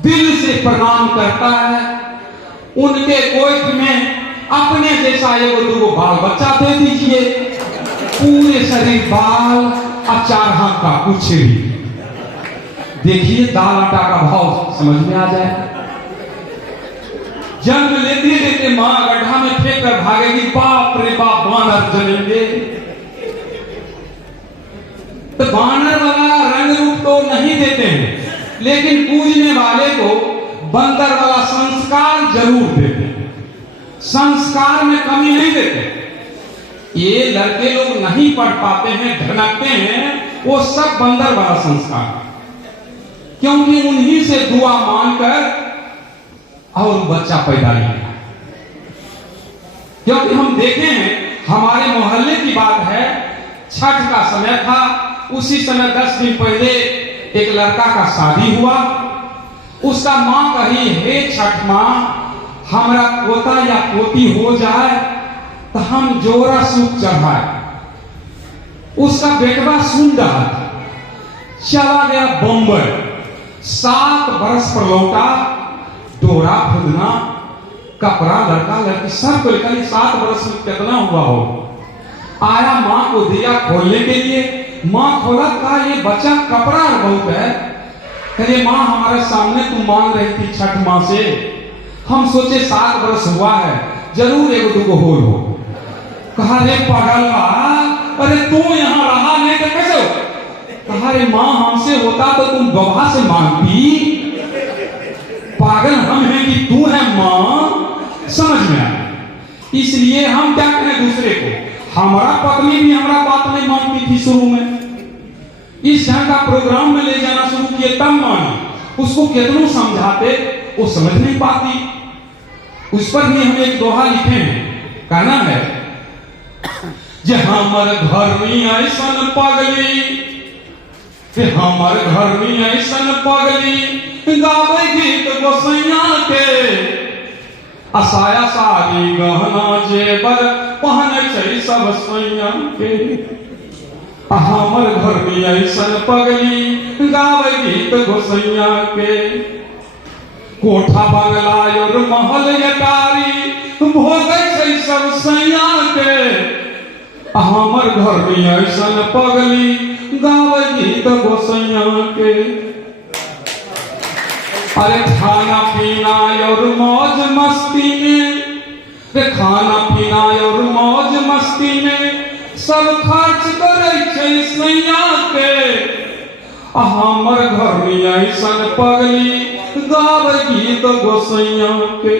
दिल से प्रणाम करता है, उनके कोख में अपने जैसा एगो दूगो बाल बच्चा दे दीजिए। पूरे शरीर बाल और 4 हाथ का कुछ भी। देखिए दाल आटा का भाव समझ में आ जाए। जन्म लेते मां गड्ढा में फेंक कर भागेगी, बाप रे बाप बानर जनेंगे। तो बानर वाला रंग रूप तो नहीं देते हैं, लेकिन पूजने वाले को बंदर वाला संस्कार जरूर देते हैं। संस्कार में कमी नहीं देते। ये लड़के लोग नहीं पढ़ पाते हैं, ढनकते हैं, वो सब बंदर वाला संस्कार, क्योंकि उन्हीं से दुआ मांगकर और बच्चा पैदा नहीं है। क्योंकि हम देखे हैं, हमारे मोहल्ले की बात है, छठ का समय था, उसी समय 10 दिन पहले एक लड़का का शादी हुआ। उसका मां कही, हे छठ मां, हमारा पोता या पोती हो जाए तो हम जोरा सूप चढ़ाए। उसका बेटवा सुन रहा था, चला गया बम्बई, 7 बरस पर लौटा, डोरा खुदना, कपड़ा, लड़का लड़की सब को लेकर 7 बरस में कितना हुआ हो। आया मां को दिया खोलने के लिए, मां खोला, कहा ये बच्चा कपड़ा बहुत है। कहे मां हमारे सामने तू मांग रही थी छठ मां से, हम सोचे 7 बरस हुआ है, जरूर एगो दूगो होल हो। कहा रे पागलवा, अरे तू यहाँ रहा नहीं तो कैसे हो? कहा रे मां हमसे होता तो तुम गवाह से मांगती। पागल हम हैं कि तू है मां? समझ में आया। इसलिए हम क्या कहें दूसरे को, हमारा पत्नी भी हमारा बात नहीं मानती थी शुरू में, इस ढंग का प्रोग्राम में ले जाना शुरू किए तब मानी। उसको कितनों समझाते वो समझ नहीं पाती। उस पर भी हम एक दोहा लिखे हैं, कहना है, जे हमर घर में ऐसन पगली, जे हमर घर में ऐसन पगली, गावे गीत गोसैया के, असाया सारी गहना जेबर पहने छै सब सैया के। हमर घर में ऐसन पगली, गावे गीत गोसैया के, कोठा बंगला और महल अटारी, भोगे छै सब सैया के। हमर घर में ऐसन पगली, गावे गीत गोसैया के। अरे खाना पीना और मौज मस्ती में, खाना पीना और मौज मस्ती में सब खर्च करे छै सैया के। हमर घर में ऐसन पगली, गावे गीत गोसैया के।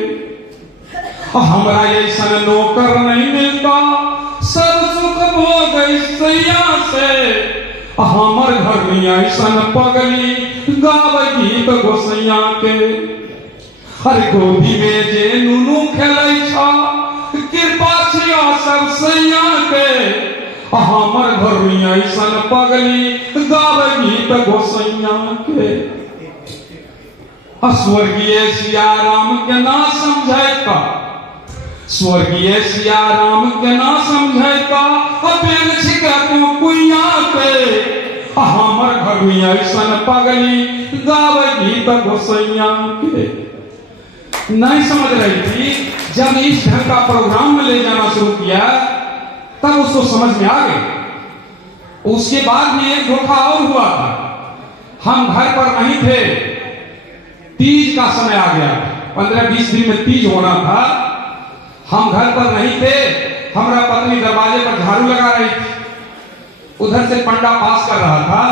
हमरा ऐसन नौकर नहीं मिलता, सब सुख भोग सैया से। हमर घर में ऐसन पगली गावे गीत गोसैया के। हर गोदी में जे नुनू खेलै छा, कृपा छिया सब सैया के। हमर घर में ऐसन पगली गावे गीत गोसैया के। स्वर्गीय सिया राम के ना समझैता, स्वर्गीय सिया राम के ना समझैता, बेल छिका तू कुइया पे। हमर घर में ऐसन पगली गावे गीत गोसैया के। नहीं समझ रही थी, जब इस ढंग का प्रोग्राम में ले जाना शुरू किया तब उसको समझ में आ गई। उसके बाद में एक धोखा और हुआ था। हम घर पर नहीं थे, तीज का समय आ गया, 15-20 दिन में तीज होना था। हम घर पर नहीं थे, हमारा पत्नी दरवाजे पर झाड़ू लगा रही थी। उधर से पंडा पास कर रहा था,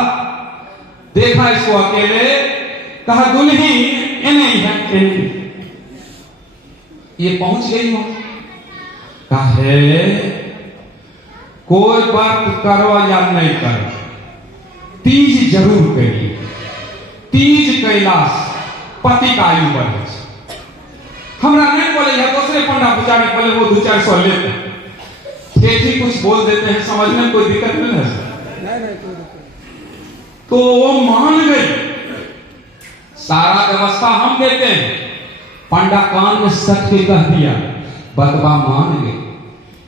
देखा इसको अकेले, कहा दुल्ही ये नहीं है, ये पहुंच गई हो। कहे कोई बात करो या नहीं करो, तीज जरूर करिए। तीज कैलाश पति का आयु बढ़े। हमरा नहीं बोले है, दूसरे पंडा पुजारी बोले वो 200-400 लेते हैं, ठीक कुछ बोल देते हैं, समझने में कोई दिक्कत नहीं है। तो वो मान गई, सारा व्यवस्था हम देते हैं। पंडा कान में सट के कह दिया, बतबा मान गए।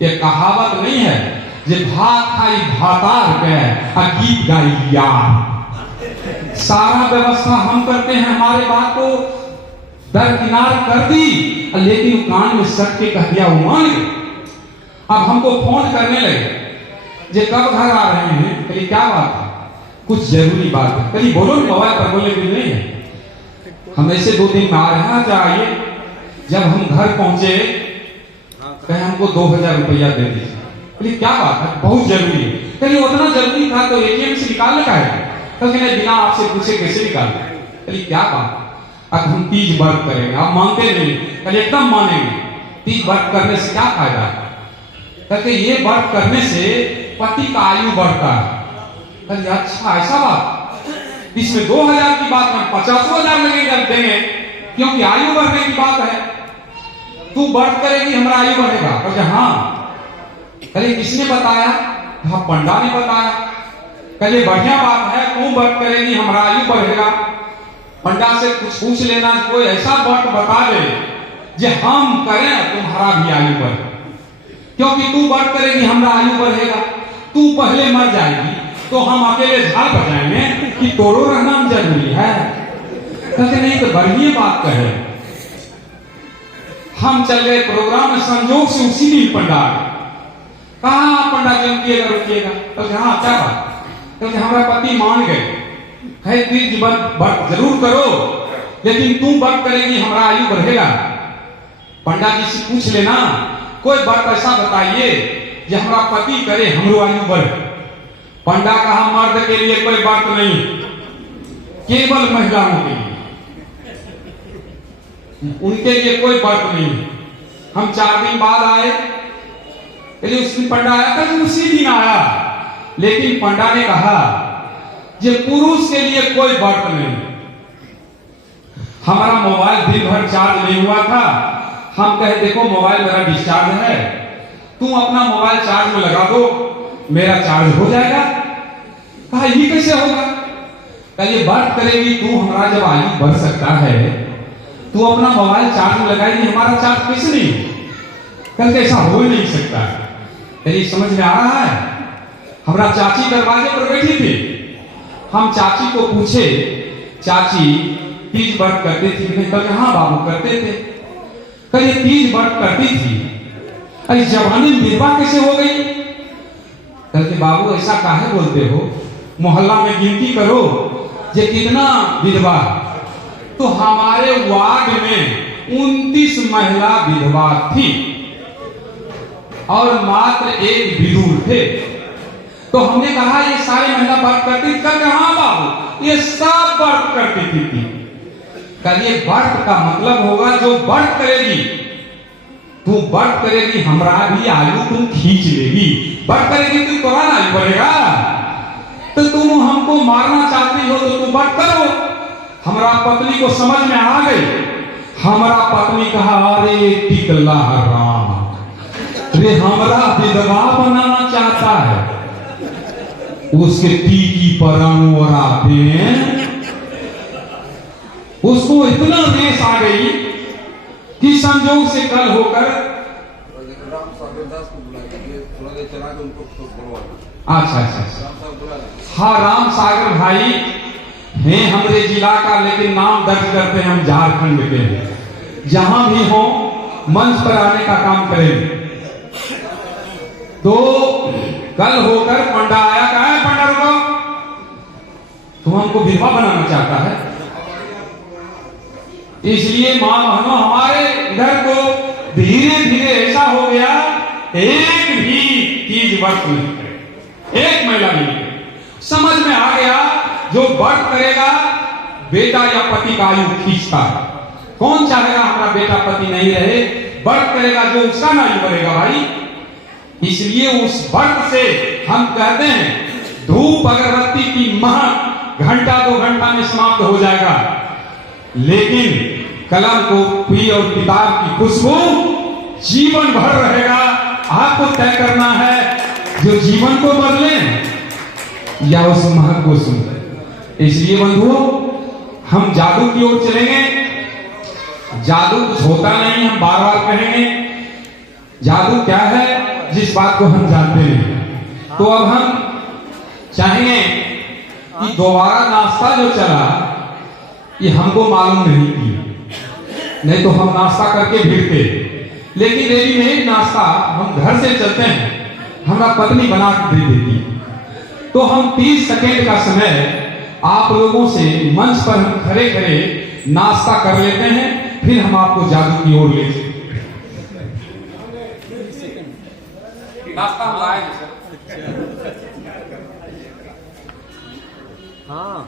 ये कहावत नहीं है जे भात खाई भातार के गीत गाई यार। सारा व्यवस्था हम करते हैं, हमारे बात को दरकिनार कर दी, लेकिन कान में सट के कह दिया, वो मान गए। अब हमको फोन करने लगे, जे कब घर आ रहे हैं? कहीं क्या बात है? कुछ जरूरी बात है। कहीं बोलो, मोबाइल पर बोलने के लिए नहीं है। हम ऐसे 2 दिन में आ रहे हैं, चाहिए। जब हम घर पहुंचे, कहे हमको 2000 रुपया दे दीजिए। बोली क्या बात है? बहुत जरूरी है। कहीं उतना जरूरी था तो एटीएम से निकालने का है? कहीं बिना आपसे पूछे कैसे निकाल? कहीं क्या बात? अब हम तीज व्रत करेंगे। आप मानते नहीं? कल एकदम मानेंगे। तीज व्रत करने से क्या फायदा है? कहते ये व्रत करने से पति का आयु बढ़ता है। कहते अच्छा ऐसा बात? इसमें 2000 की बात में 50,000 लगेगा देंगे, क्योंकि आयु बढ़ने की बात है। तू व्रत करेगी हमारा आयु बढ़ेगा? कहते हाँ। कहते किसने बताया? हाँ पंडा ने बताया। कहते बढ़िया बात है, तू व्रत करेगी हमारा आयु बढ़ेगा। पंडा से कुछ पूछ लेना, कोई ऐसा व्रत बता दे जे हम करें तुम्हारा भी आयु बढ़े, क्योंकि तू व्रत करेगी हमारा आयु बढ़ेगा। तू पहले मर जाएगी तो हम अकेले झाड़ बजाएंगे कि तोड़ो रहना जरूरी है। कहते नहीं तो बढ़िया बात कहे। हम चल गए प्रोग्राम में, संजोग से उसी दिन पंडा कहा पंडा जी रुकिएगा रुकिएगा। कहते हाँ क्या बात? कहते हमारा पति मान गए, है तीज व्रत जरूर करो, लेकिन तू व्रत करेगी हमारा आयु बढ़ेगा। पंडा जी से पूछ लेना, कोई व्रत ऐसा बताइए जो हमारा पति करे हमरो आयु बढ़े। पंडा कहा मर्द के लिए कोई व्रत नहीं, केवल महिलाओं के लिए, उनके लिए कोई व्रत नहीं। हम 4 दिन बाद आए, उस दिन पंडा आया था, उसी दिन आया, लेकिन पंडा ने कहा ये पुरुष के लिए कोई व्रत नहीं। हमारा मोबाइल दिन भर चार्ज नहीं हुआ था। हम कहे देखो मोबाइल मेरा डिस्चार्ज है, तुम अपना मोबाइल चार्ज में लगा दो, मेरा चार्ज हो जाएगा। कहा ये कैसे होगा? कहा ये व्रत करेगी तू, हमारा जब आयु बढ़ सकता है, तू अपना मोबाइल चार्ज में लगाएगी, हमारा चार्ज कैसे नहीं? कल ऐसा हो ही नहीं सकता। यदि समझ में आ रहा है? हमारा चाची दरवाजे पर बैठी थी, हम चाची को पूछे चाची तीज व्रत करती थी? कहते हाँ बाबू करते थे। कल तीज व्रत करती थी, अरे जवानी विधवा कैसे हो गई? कहते बाबू ऐसा काहे बोलते हो? मोहल्ला में गिनती करो जे कितना विधवा। तो हमारे वार्ड में 29 महिला विधवा थी और मात्र 1 विधुर थे। तो हमने कहा ये सारी महिला व्रत करती? कहते हाँ बाबू ये सब व्रत करती थी। करिए व्रत का मतलब होगा जो व्रत करेगी, तू व्रत करेगी हमरा भी आयु तुम खींच लेगी। व्रत करेगी तो कुरान आयु बढ़ेगा। तो तुम हमको मारना चाहती हो तो तुम व्रत करो। हमरा पत्नी को समझ में आ गई। हमरा पत्नी कहा अरे टिकला राम, रे हमरा विधवा बनाना चाहता है। उसके टीकी पर और आते उसको इतना रेस आ गई कि संजोग से कल होकर राम सागर दास को बुलाइए, थोड़ा देर चला के उनको बुलवा। अच्छा, राम साहब बुला लें। हाँ, राम सागर भाई हैं हमरे जिला का, लेकिन नाम दर्ज करते हैं हम झारखंड के हैं। जहां भी हो मंच पर आने का काम करेंगे। तो कल होकर पंडा आया, कहा है पंडा रुको, तुम हमको विधवा बनाना चाहता है, इसलिए मां बहनों हमारे इधर को धीरे धीरे ऐसा हो गया एक भी तीज व्रत नहीं करे, एक महिला नहीं करे। समझ में आ गया जो व्रत करेगा बेटा या पति का आयु खींचता है। कौन चाहेगा हमारा बेटा पति नहीं रहे? व्रत करेगा जो उसका ना आयु बढ़ेगा भाई। इसलिए उस व्रत से हम कहते हैं धूप अगरबत्ती की महक घंटा 2 घंटा में समाप्त हो जाएगा, लेकिन कलम को पी और किताब की खुशबू जीवन भर रहेगा। आपको तय करना है जो जीवन को बदले या उस महक को सुने। इसलिए बंधुओं हम जादू की ओर चलेंगे। जादू कुछ होता नहीं, हम बार बार कहेंगे। जादू क्या है जिस बात को हम जानते नहीं। तो अब हम चाहेंगे कि दोबारा नाश्ता जो चला ये हमको मालूम नहीं किया, नहीं तो हम नाश्ता करके भिड़ते, लेकिन रेडीमेड नाश्ता हम घर से चलते हैं, हमारा पत्नी बना के दे देती। तो हम 30 सेकेंड का समय आप लोगों से मंच पर हम खड़े खड़े नाश्ता कर लेते हैं, फिर हम आपको जादू की ओर ले चलते। नाश्ता हम लाएंगे सर। हाँ,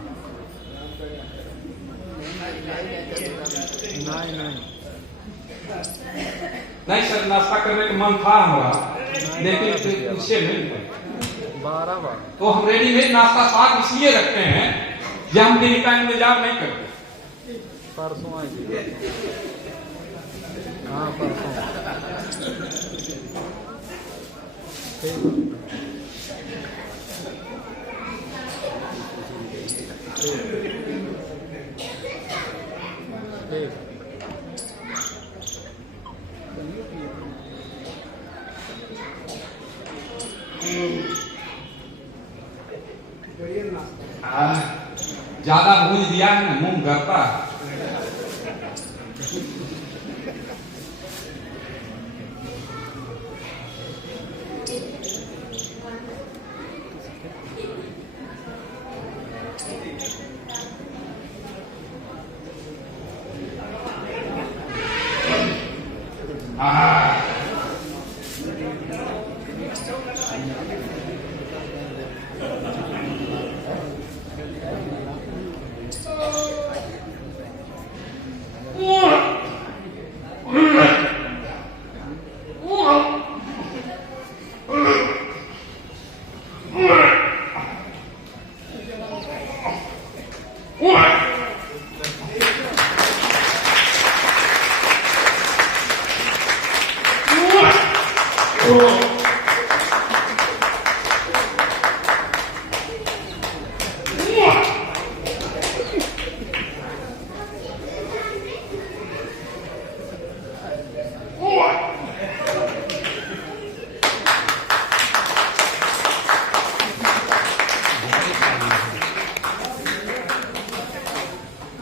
नहीं सर, नाश्ता करने का मन था हमारा, लेकिन पूछे नहीं। 12 बार तो हम रेडीमेड नाश्ता साथ इसलिए रखते हैं कि हम दिन का इंतजार नहीं करते। परसों आएगी। हाँ, परसों। ज्यादा भूज दिया है ना, मुंह करता है।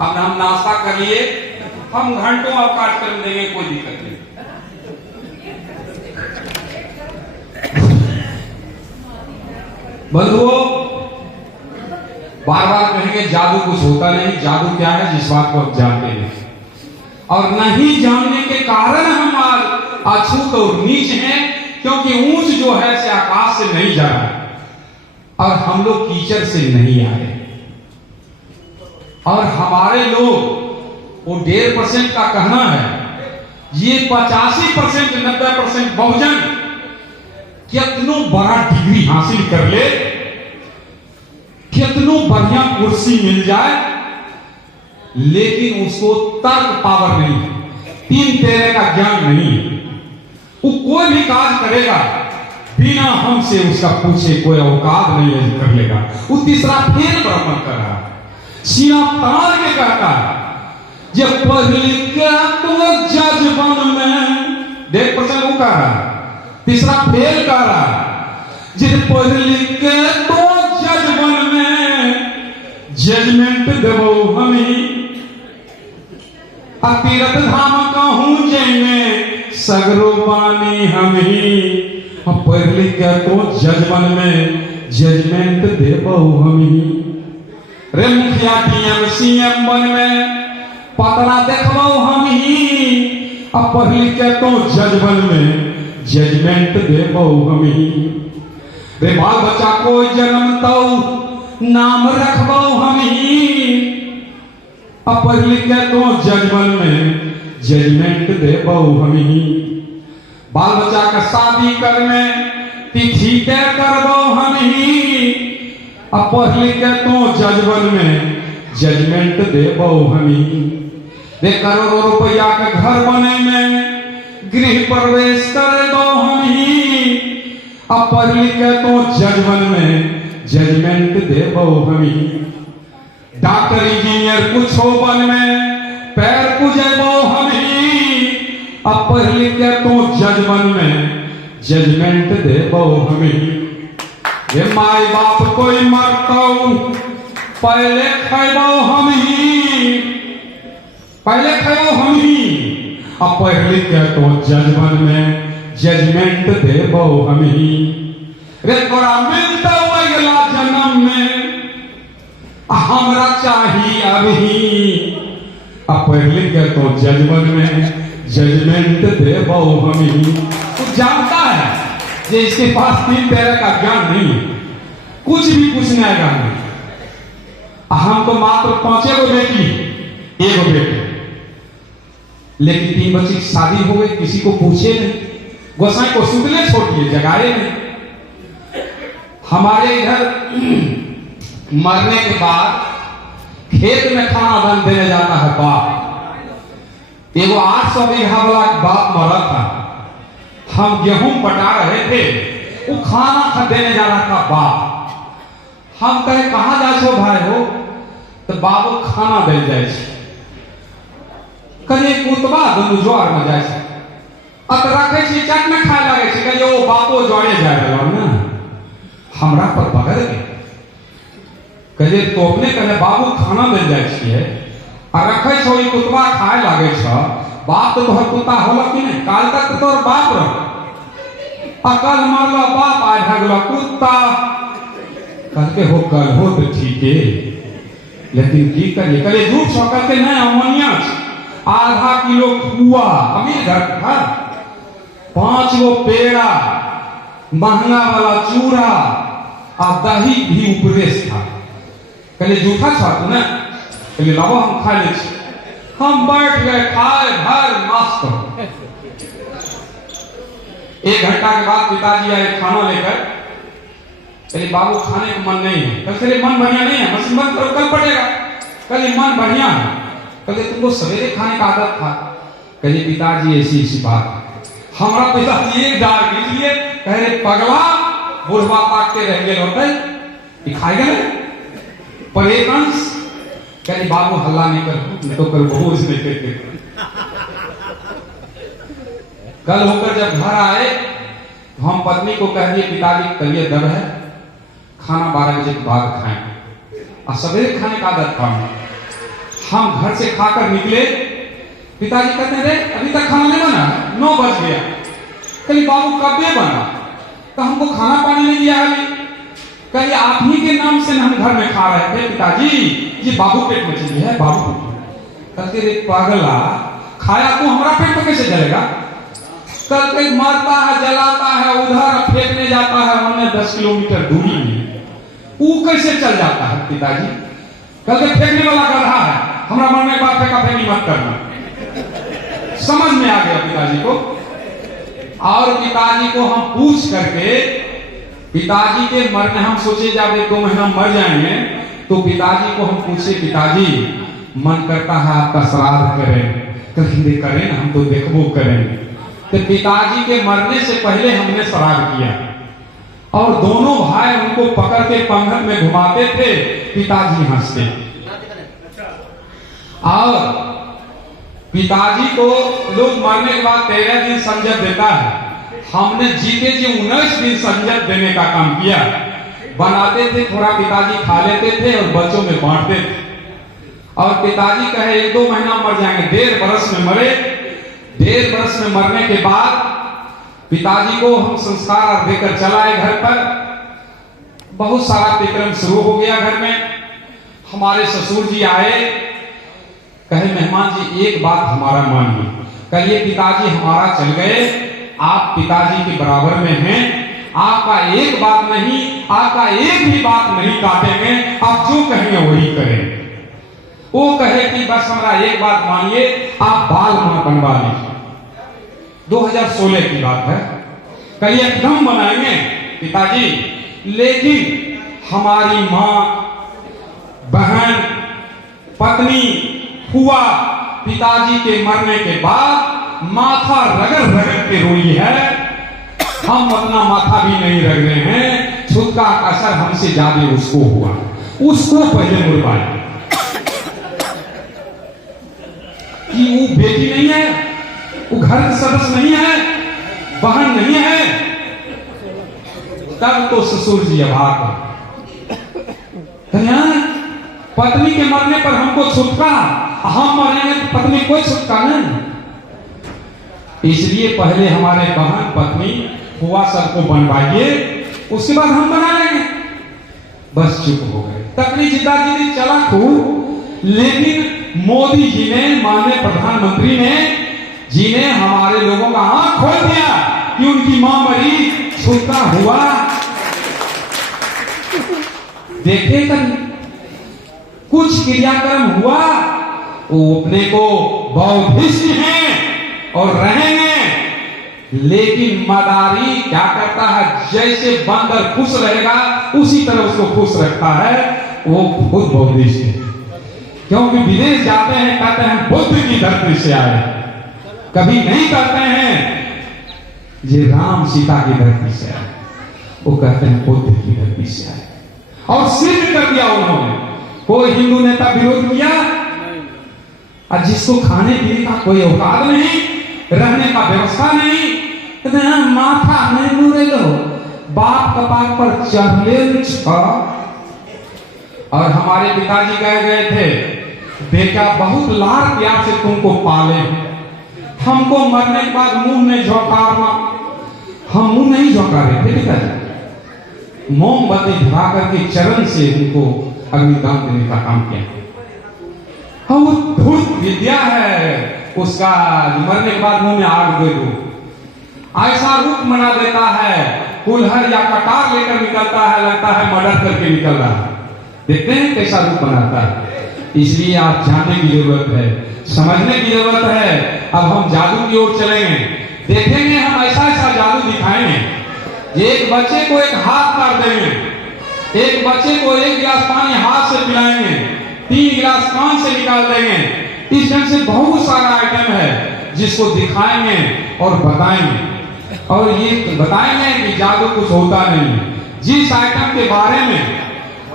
अब हम नाश्ता कर लिए, हम घंटों अवकाश कर देंगे, कोई दिक्कत नहीं। बंधुओं बार बार कहेंगे जादू कुछ होता नहीं। जादू क्या है जिस बात को आप जानते हैं, और नहीं जानने के कारण हम आज अछूत और नीच हैं, क्योंकि ऊंच जो है से आकाश से नहीं जा रहा है और हम लोग कीचड़ से नहीं आए, और हमारे लोग वो 1.5% का कहना है। ये 85% 90% बहुजन कितनो बड़ा डिग्री हासिल कर ले, कितनो बढ़िया कुर्सी मिल जाए, लेकिन उसको तर्क पावर नहीं है, 3 तेरे का ज्ञान नहीं है। वो कोई भी काज करेगा बिना हमसे उसका पूछे कोई औकात नहीं है कर लेगा। वो तीसरा फेर ब्राह्मण कर रहा है, सीना तार के कहता है जब पढ़ लिख के तो जज बन में 1% वो कह रहा है, तीसरा फेल कह रहा है जब पढ़ लिख के तो जज बन में जजमेंट देवो हमें तीर्थ धाम कहूं जैमे सगरो पानी हम ही पढ़ लिख के तो जजमन में जजमेंट देवो हम ही। रे मुखिया डीएम सीएम बन में पतरा देखबो हम ही पढ़ लिख के तो जजमन में जजमेंट देवो हम ही। रे बाल बच्चा को जन्म तो नाम रखबो हम ही पढ़ लिख के तो जजमन में जजमेंट देवो हम ही। बाल बच्चा का शादी कर में तिथि तय करबो हम ही पढ़ लिख के तो जजमन में जजमेंट देवो हम ही। रे करोड़ों रुपया के घर बने में गृह प्रवेश करबो हम ही पढ़ लिख के तो जजमन में जजमेंट देवो हम ही। डॉक्टर इंजीनियर कुछ हो बन में पैर पूजेबो हम ही पढ़ लिख के तो जजमन में जजमेंट देवो हम ही। ये माई बाप कोई मरतो पहले खैबो हम ही, पहले खैबो हम ही पढ़ लिख के तो जजमन में जजमेंट देवो हम ही। रे तोरा मिलता अगला जन्म में हमरा चाहिए अभी पढ़ लिख के तो जजमन में जजमेंट देवो हम ही। तो जानता है कि इसके पास 3 तेरे का ज्ञान नहीं है, कुछ भी पूछने आएगा नहीं। हम तो मात्र 5 गो बेटी 1 गो बेटे, लेकिन 3 बच्चे की शादी हो गई, किसी को पूछे नहीं, गोसाई को सुतले छोड़ दिए, जगाए नहीं। हमारे इधर मरने के बाद खेत में खाना बन देने जाता है बाप। एगो 800 बीघा वाला बाप मरा था, हम गेहूं पटा रहे थे, वो खाना देने जा रहा था बाप। हम कहे कहा जा छो भाई हो, तो बाबू खाना दे जाए कहीं कुतबा दुनू जोर में जाए अत रखे छी चट में खाए लगे छी, कहियो ओ बापो जोड़े जाए रहलो ना, हमरा पर बगल के कहे तो अपने कहे बाबू खाना दे जाए छिए आ रखे छो ई कुतबा खाए लागे छ, बाप तो तोहर कुत्ता होला कि नहीं, काल तक तोर बाप रह अकल मारलो बाप आ भागलो कुत्ता। कहते हो कल हो तो ठीक है, लेकिन की करिए करिए झूठ छो कहते नहीं अमोनिया आधा किलो खुआ अमीर घर का 5 गो पेड़ा महंगा वाला चूड़ा आ दही भी उपदेश था। कहले झूठा था तो ना, कहले लाओ हम खा ले। हम बैठ गए खाए भर मस्त। 1 घंटा के बाद पिताजी आए खाना लेकर, कहले बाबू खाने का मन नहीं है। कहले मन बढ़िया नहीं है, मशीन बंद करो कल पड़ेगा। कहले मन बढ़िया है। कहले तुमको सवेरे खाने का आदत था। कहले पिताजी ऐसी ऐसी बात। हमारा पिताजी एक डाल लीजिए, कह रहे पगला बुढ़वा पाकते रह गए होते खाए गए पर एक अंश। कहले बाबू हल्ला नहीं कर तो कल भोज नहीं करते। कल होकर जब घर आए तो हम पत्नी को कह दिए पिताजी तबीयत दब है, खाना 12 बजे के बाद खाएं और सवेरे खाने का आदत था। हम घर से खाकर निकले, पिताजी कहते रे अभी तक खाना नहीं बना, 9 बज गया। कहली बाबू कब बना, तो हमको खाना पानी नहीं दिया है। कहिए आप ही के नाम से हम घर में खा रहे थे पिताजी, ये बाबू पेट में चीज है बाबू। कहते रे पागला खाया तो हमारा पेट में कैसे जलेगा। कल के मारता है जलाता है उधर फेंकने जाता है, हमने 10 किलोमीटर दूरी में, वो कैसे चल जाता है पिताजी। कल के फेंकने वाला गधा है, हमारा मरने के बाद फेंका फेंकी मत करना। समझ में आ गया पिताजी को। और पिताजी को हम पूछ करके, पिताजी के मरने हम सोचे जब 1-2 महीना मर जाएंगे तो पिताजी को हम पूछे, पिताजी मन करता है आपका श्राद्ध करें। कहेंगे करें ना, हम तो देखबो करेंगे। तो पिताजी के मरने से पहले हमने श्राद्ध किया और दोनों भाई उनको पकड़ के पंगत में घुमाते थे, पिताजी हंसते। और पिताजी को लोग मरने के बाद 13 दिन संजत देता है, हमने जीते जी 19 दिन संजत देने का काम किया। बनाते थे, थोड़ा पिताजी खा लेते थे और बच्चों में बांटते थे। और पिताजी कहे 1-2 महीना मर जाएंगे, 1.5 बरस में मरे। 1.5 बरस में मरने के बाद पिताजी को हम संस्कार देकर चलाए घर पर। बहुत सारा कार्यक्रम शुरू हो गया घर में। हमारे ससुर जी आए, कहे मेहमान जी एक बात हमारा मानिए। कहिए पिताजी हमारा चल गए, आप पिताजी के बराबर में हैं, आपका एक बात नहीं, आपका एक भी बात नहीं काटेंगे, आप जो कहेंगे वही करेंगे। वो कहे कि बस हमारा एक बात मानिए, आप बाल मां बनवा लीजिए। 2016 की बात है। कहिए एकदम बनाएंगे पिताजी, लेकिन हमारी मां, बहन, पत्नी, फुआ पिताजी के मरने के बाद माथा रगड़ रगड़ के रोई है। हम अपना माथा भी नहीं रग रहे हैं, छुटका का असर हमसे ज्यादा उसको हुआ। उसको पहले मुरवाए कि वो बेटी नहीं है, वो घर का सदस्य नहीं है, बहन नहीं है। तब तो ससुर जी अभाग पत्नी के मरने पर हमको छुटका, हम मरेंगे तो पत्नी कोई छुटका नहीं। इसलिए पहले हमारे बहन, पत्नी, फुआ सबको बनवाइए, उसके बाद हम बना लेंगे। बस चुप हो गए। तकनी जिंदाजी चला खूब, लेकिन मोदी जी ने, माननीय प्रधानमंत्री ने जी ने हमारे लोगों का आंख खोल दिया कि उनकी मां मरी, छुटका हुआ। देखे कहीं कुछ क्रियाक्रम हुआ, वो अपने को बौद्धिस्ट हैं और रहेंगे, लेकिन मदारी क्या करता है, जैसे बंदर खुश रहेगा उसी तरह उसको खुश रखता है। वो खुद बौद्धिस्ट है, क्योंकि विदेश जाते हैं, कहते हैं बुद्ध की धरती से आए, कभी नहीं कहते हैं ये राम सीता की धरती से आए, वो कहते हैं बुद्ध की धरती से आए। और सिद्ध कर दिया उन्होंने। कोई हिंदू नेता विरोध किया, और जिसको खाने पीने का कोई औकात नहीं, रहने का व्यवस्था नहीं, माथा नहीं मुरे लो, बाप कपाट पर चढ़ ले। और हमारे पिताजी कह गए थे, बेटा बहुत लाड़ प्यार से तुमको पाले, हमको मरने के बाद मुंह में झोंकारना। हम मुंह नहीं झोंका रहे थे पिताजी, मोमबत्ती धरा करके चरण से उनको अग्निदान देने का काम किया। हाँ, वो धूर्त विद्या है उसका, मरने के बाद मुंह में आग दे दो, ऐसा रूप बना देता है, कुल्हड़ या कटार लेकर निकलता है, लगता है मर्डर करके निकल रहा है। देखते हैं कैसा रूप बनाता है। इसलिए आप जानने की जरूरत है, समझने की जरूरत है। अब हम जादू की ओर चलेंगे, देखेंगे हम ऐसा ऐसा जादू दिखाएंगे। एक बच्चे को एक हाथ काट देंगे, एक बच्चे को 1 गिलास पानी हाथ से पिलाएंगे, 3 गिलास कान से निकाल देंगे। इस ढंग से बहुत सारा आइटम है जिसको दिखाएंगे और बताएंगे, और ये बताएंगे कि जादू कुछ होता नहीं। जिस आइटम के बारे में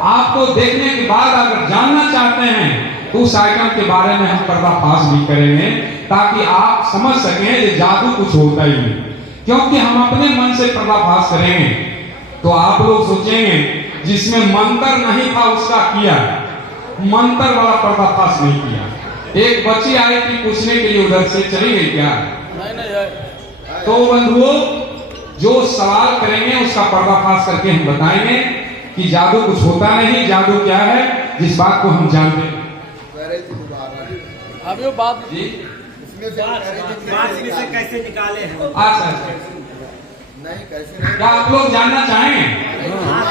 आपको देखने के बाद अगर जानना चाहते हैं तो उस आइटम के बारे में हम पर्दाफाश भी करेंगे, ताकि आप समझ सकें कि जादू कुछ होता ही नहीं। क्योंकि हम अपने मन से पर्दाफाश करेंगे तो आप लोग सोचेंगे जिसमें मंत्र नहीं था उसका किया, मंत्र वाला पर्दाफाश नहीं किया। एक बच्ची आई थी पूछने के लिए, उधर से चली गई क्या? तो बंधुओं, जो सवाल करेंगे उसका पर्दाफाश करके हम बताएंगे कि जादू कुछ होता नहीं। जादू क्या है, जिस बात को हम जानते हैं। अब ये बात जी से कैसे निकाले हैं? अच्छा, नहीं कैसे नहीं, क्या आप लोग जानना चाहेंगे? हाँ,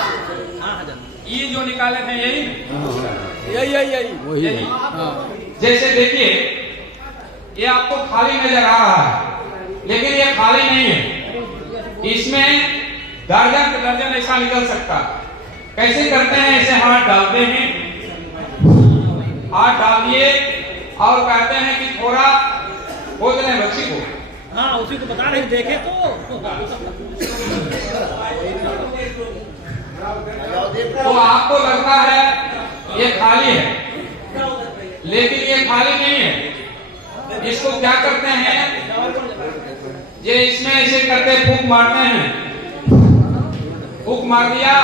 ये जो निकाले थे यही यही यही। जैसे देखिए, ये आपको खाली नजर आ रहा है, लेकिन ये खाली नहीं है। इसमें दर्जन ऐसा निकल सकता है। कैसे करते हैं? ऐसे हाथ डालते हैं, हाथ डालिए और कहते हैं कि थोड़ा खोद लें बच्ची को। हाँ, उसी को बता रहे देखे तो आपको लगता है ये खाली है, लेकिन ये खाली नहीं है। इसको क्या करते हैं? ये इसमें ऐसे करते फूंक मारते हैं, फूंक मार दिया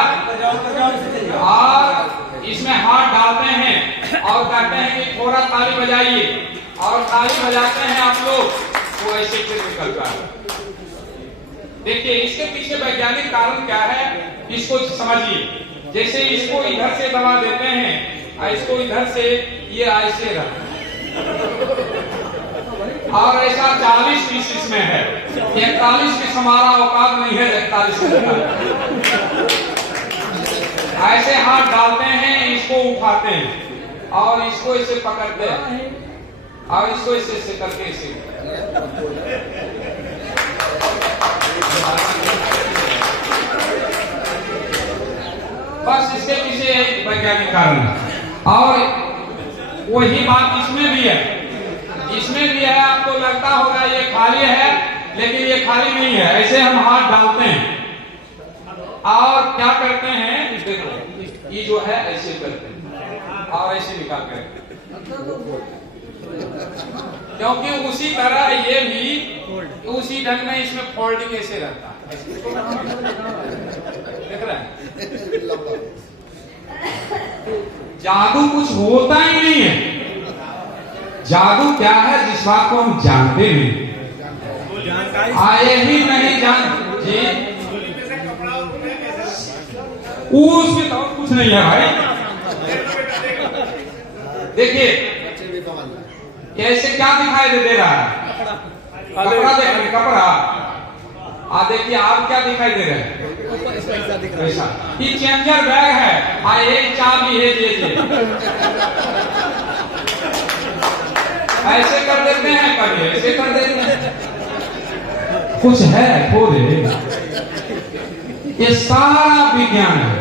और इसमें हाथ डालते हैं और कहते हैं कि थोड़ा ताली बजाइए, और ताली बजाते हैं आप लोग, वो ऐसे फिर निकलता है। देखिए, इसके पीछे वैज्ञानिक कारण क्या है, इसको समझिए। जैसे इसको इधर से दबा देते हैं और इसको इधर से, ये ऐसे रहा, और ऐसा 40 पीस इसमें है। 41 पीस हमारा औकात नहीं है 41 ऐसे हाथ डालते हैं, इसको उठाते हैं और इसको इसे पकड़ते हैं और इसको इसे करके इसे बस इसके पीछे एक वैज्ञानिक कारण है। और वही बात इसमें भी है, इसमें भी है। आपको लगता होगा ये खाली है, लेकिन ये खाली नहीं है। ऐसे हम हाथ डालते हैं और क्या करते हैं, देखो ये जो है ऐसे करते हैं और ऐसे निकालते हैं, क्योंकि उसी तरह ये भी उसी ढंग में इसमें फोल्डिंग ऐसे रहता है। देख रहे हैं, जादू कुछ होता ही नहीं है। जादू क्या है? जिस बात को हम जानते नहीं, आए ही नहीं जान जी, उसके तो कुछ नहीं है भाई। देखिए कैसे क्या दिखाई दे रहा है, कपड़ा देख रहे, कपड़ा। देखिए आप क्या दिखाई दे रहे हैं? ऐसा ये चेंजर बैग है, ये चाबी है, ये ऐसे कर देते हैं, कभी ऐसे कर देते हैं। कुछ है थोड़े, ये सारा विज्ञान है।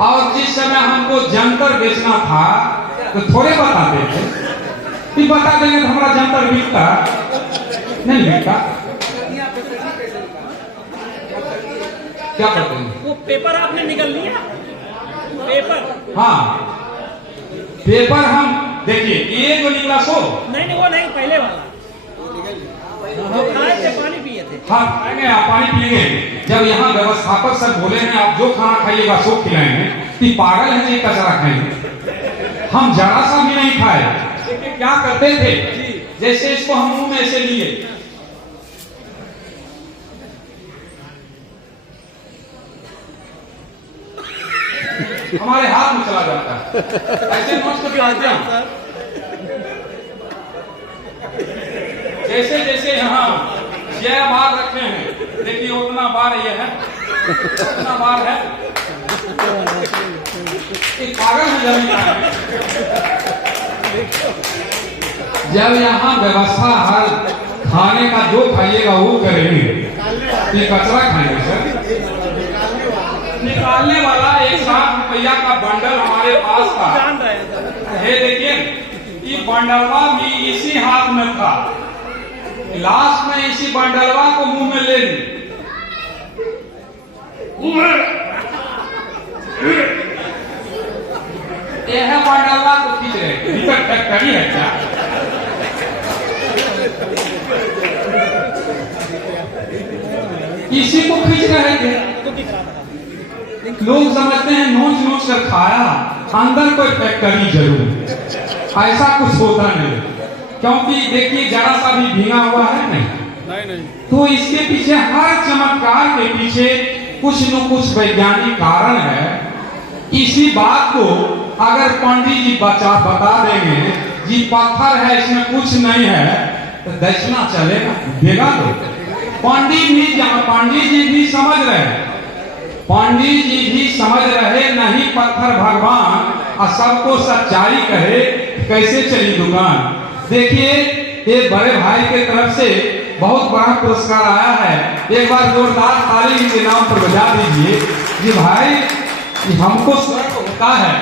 और जिस समय हमको जंतर बेचना था तो थोड़े बताते थे कि बता देंगे तो हमारा जंतर बिकता नहीं, बिकता। क्या करते हैं? वो पेपर आपने निकल लिया, पेपर। हाँ, पेपर हम देखिए, ये जो निकला सो नहीं, वो नहीं, पहले वाला जो खाए थे, पानी पिए थे। हाँ, खाएंगे आप, पानी पिएंगे। जब यहाँ व्यवस्थापक सर बोले हैं आप जो खाना खाइएगा सो खिलाएंगे, तो पागल है जी, कचरा खाएंगे। हम जरा सा भी नहीं खाए। लेकिन क्या करते थे, जैसे इसको हम मुंह में ऐसे लिए, हमारे हाथ में चला जाता है, ऐसे नोच के पिलाते हैं। जैसे जैसे यहाँ 6 बार रखे हैं, देखिए उतना बार ये है, उतना बार है। एक पागल है जमीन है। जब यहाँ व्यवस्था हर खाने का जो खाइएगा वो करेंगे, ये कचरा खाएंगे सर। निकालने वाला 1,60 रुपया का बंडल हमारे पास था, जान रहे हैं। ये देखिए, ये बंडलवा भी इसी हाथ में था। लास्ट में इसी बंडलवा को मुंह में ले ली, यह बंडलवा को खींच रहे, भीतर टक्करी है क्या? इसी को खींच रहे थे। लोग समझते हैं नोच नोच कर खाया, अंदर कोई फैक्ट्री जरूर, ऐसा कुछ होता नहीं। क्योंकि देखिए जरा सा भी भीगा हुआ है नहीं, तो इसके पीछे, हर चमत्कार के पीछे कुछ न कुछ वैज्ञानिक कारण है। इसी बात को अगर पंडित जी बता देंगे जी पत्थर है इसमें कुछ नहीं है, तो दक्षिणा चलेगा, देगा दो। पंडित जी भी समझ रहे, पंडित जी भी समझ रहे नहीं पत्थर भगवान और सबको सच्चाई कहे कैसे चली दुकान। देखिए ये बड़े भाई के तरफ से बहुत बड़ा पुरस्कार आया है। एक बार जोरदार ताली इनके नाम पर बजा दीजिए। ये भाई हमको शौक होता है,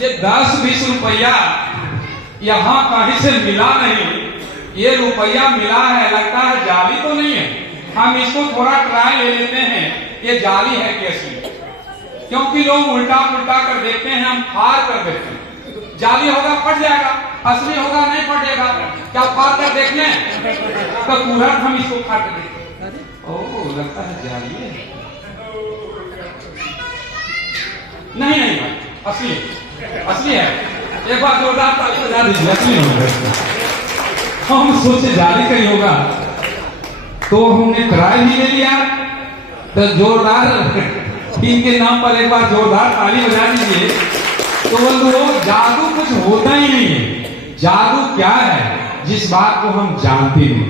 ये 10-20 रुपया यहाँ कहीं से मिला नहीं, ये रुपया मिला है, लगता है जाली तो नहीं है। हम इसको थोड़ा ट्राई ले लेते हैं, ये जाली है कैसी, क्योंकि लोग उल्टा पुल्टा कर देखते हैं, हम फाड़ कर देखते हैं। जाली होगा फट जाएगा, असली होगा नहीं फटेगा। क्या फाड़ कर देख लें तो तुरंत हम इसको फाड़ कर देखते। ओह लगता है जाली है। नहीं नहीं भाई असली असली है। एक बार जोरदार ताली बजा दीजिए, असली होगा। हम सोचे जाली का ही होगा, तो हमने ट्राई भी ले लिया। तो जोरदार इनके नाम पर एक बार जोरदार ताली बजा दीजिए। तो बंधुओं जादू कुछ होता ही नहीं है। जादू क्या है जिस बात को हम जानते नहीं,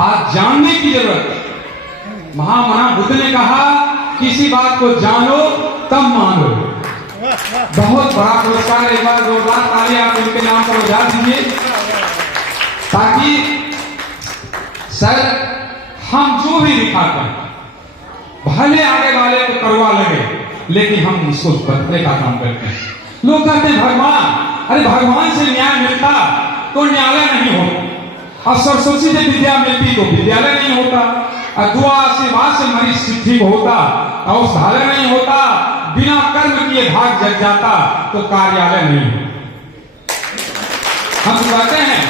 आज जानने की जरूरत है। महामना बुद्ध ने कहा किसी बात को जानो तब मानो। बहुत बड़ा पुरस्कार, एक बार जोरदार ताली आप इनके नाम पर बजा दीजिए, ताकि सर हम जो भी दिखाते हैं भले आगे वाले को करवा लगे, लेकिन हम उसको बदलने का काम करते हैं। लोग कहते हैं भगवान, अरे भगवान से न्याय मिलता तो न्यायालय नहीं होता, और सरस्वती से विद्या मिलती तो विद्यालय नहीं होता, और दुआ आशीर्वाद से मरीज ठीक होता, औषधालय नहीं होता, बिना कर्म किए भाग जग जाता तो कार्यालय नहीं होता। हम कहते हैं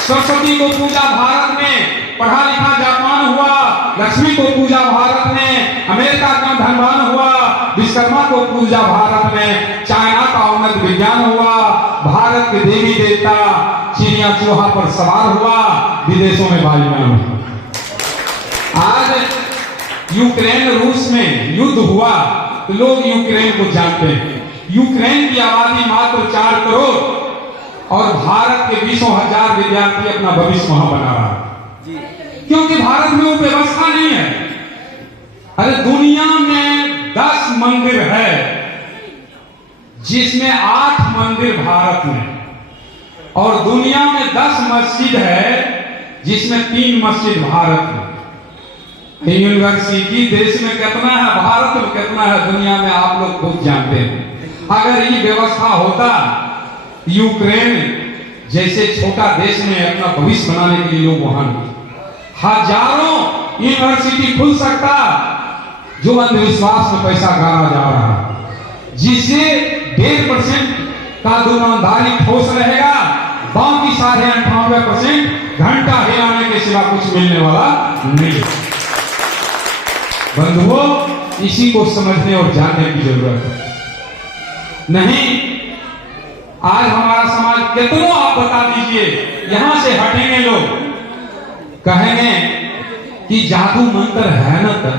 सरस्वती को पूजा भारत में, पढ़ा लिखा जापान हुआ, लक्ष्मी को पूजा भारत में, अमेरिका का धनवान हुआ, विश्वकर्मा को पूजा भारत में, चाइना का उन्नत विज्ञान हुआ, भारत के देवी देवता चिड़िया चूहा पर सवार हुआ, विदेशों में बालिकाएं। आज यूक्रेन रूस में युद्ध हुआ तो लोग यूक्रेन को जानते हैं। यूक्रेन की आबादी मात्र 4 करोड़ और भारत के 20,000 विद्यार्थी अपना भविष्य वहां बना रहा है, क्योंकि भारत में वो व्यवस्था नहीं है। अरे दुनिया में 10 मंदिर है, जिसमें 8 मंदिर भारत में, और दुनिया में 10 मस्जिद है, जिसमें 3 मस्जिद भारत में। यूनिवर्सिटी देश में कितना है, भारत में कितना है, दुनिया में आप लोग खूब जानते हैं। अगर ये व्यवस्था होता, यूक्रेन जैसे छोटा देश में अपना भविष्य बनाने के लिए लोग वहां हजारों यूनिवर्सिटी खुल सकता, जो अंधविश्वास में पैसा गाड़ा जा रहा है, जिससे 1.5% का दुकानदारी ठोस रहेगा, बाकी 98% घंटा हिलाने के सिवा कुछ मिलने वाला नहीं। बंधुओं इसी को समझने और जानने की जरूरत है। नहीं आज हमारा समाज कितनों आप बता दीजिए, यहां से हटेंगे लोग कहेंगे कि जादू मंत्र है ना, तक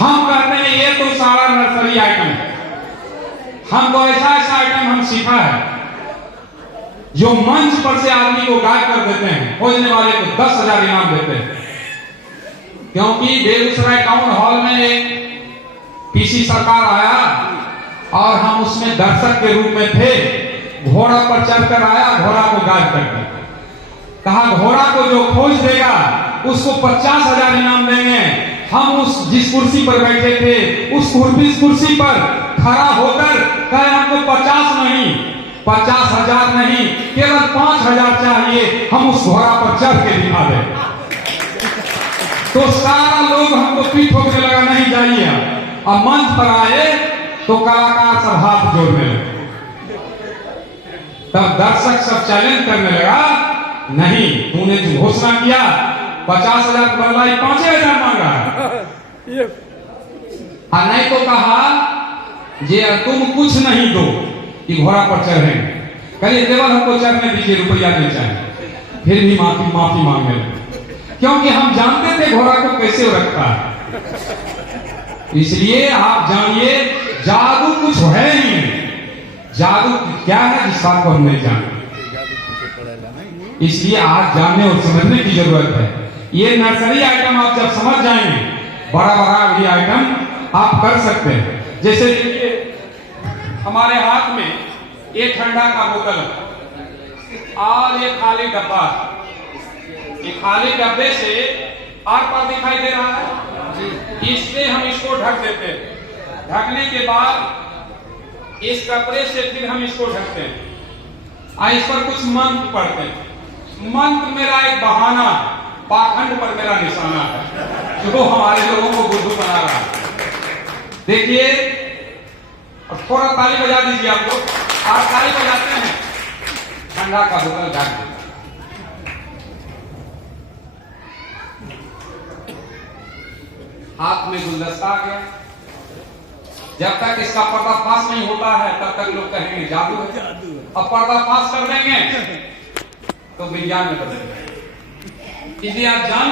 हम कहते हैं ये तो सारा नर्सरी आइटम है। हमको ऐसा ऐसा आइटम हम सीखा है जो मंच पर से आदमी को गायब कर देते हैं, खोजने वाले को 10,000 इनाम देते हैं। क्योंकि बेगूसराय टाउन हॉल में एक पीसी सरकार आया और हम उसमें दर्शक के रूप में थे। घोड़ा पर चढ़कर आया, घोड़ा को गायब कर दिया। कहा घोड़ा को जो खोज देगा उसको 50,000 इनाम देंगे। हम उस जिस कुर्सी पर बैठे थे उस कुर्सी पर खड़ा होकर कहे हमको 50 नहीं 50,000 नहीं, केवल 5,000 चाहिए, हम उस घोड़ा पर चढ़ के दिखा दें। तो सारा लोग हमको पीठ ठोकने लगा, नहीं जाइए। और मंच पर आए तो कलाकार सब हाथ जोड़ने लगे। तब दर्शक सब चैलेंज करने लगा, नहीं तूने जो घोषणा किया 50,000 बदला 5,000 मांगा, और नहीं तो कहा जे तुम कुछ नहीं दो कि घोड़ा पर चढ़ेंगे, कहिए केवल हमको चढ़ने दीजिए, रुपया नहीं चाहिए। फिर भी माफी मांगने लगे, क्योंकि हम जानते थे घोड़ा को कैसे रखता है। इसलिए आप जानिए जादू कुछ है ही नहीं। जादू क्या है जिस बात को हम नहीं जानते, इसलिए आज जानने और समझने की जरूरत है। ये नर्सरी आइटम आप जब समझ जाएंगे, बड़ा बड़ा भी आइटम आप कर सकते हैं। जैसे देखिए हमारे हाथ में एक ठंडा का बोतल है, और ये खाली डब्बा है। ये खाली डब्बे से आर पार दिखाई दे रहा है, इससे हम इसको ढक देते हैं। ढकने के बाद इस कपड़े से फिर हम इसको ढकते हैं। इस पर कुछ मंत्र पढ़ते हैं। मंत्र मेरा एक बहाना है, पाखंड पर मेरा निशाना है, जो हमारे लोगों को बुद्धू बना रहा है। देखिए, और थोड़ा ताली बजा दीजिए आप लोग। आप ताली बजाते हैं, ठंडा का बोतल ढक देते हैं। हाथ में गुलदस्ता आ गया। जब तक इसका पर्दाफाश नहीं होता है तब तक लोग कहेंगे जादू है। अब पर्दाफाश कर देंगे तो विज्ञान में बदल जाएगा। इसलिए आप जानने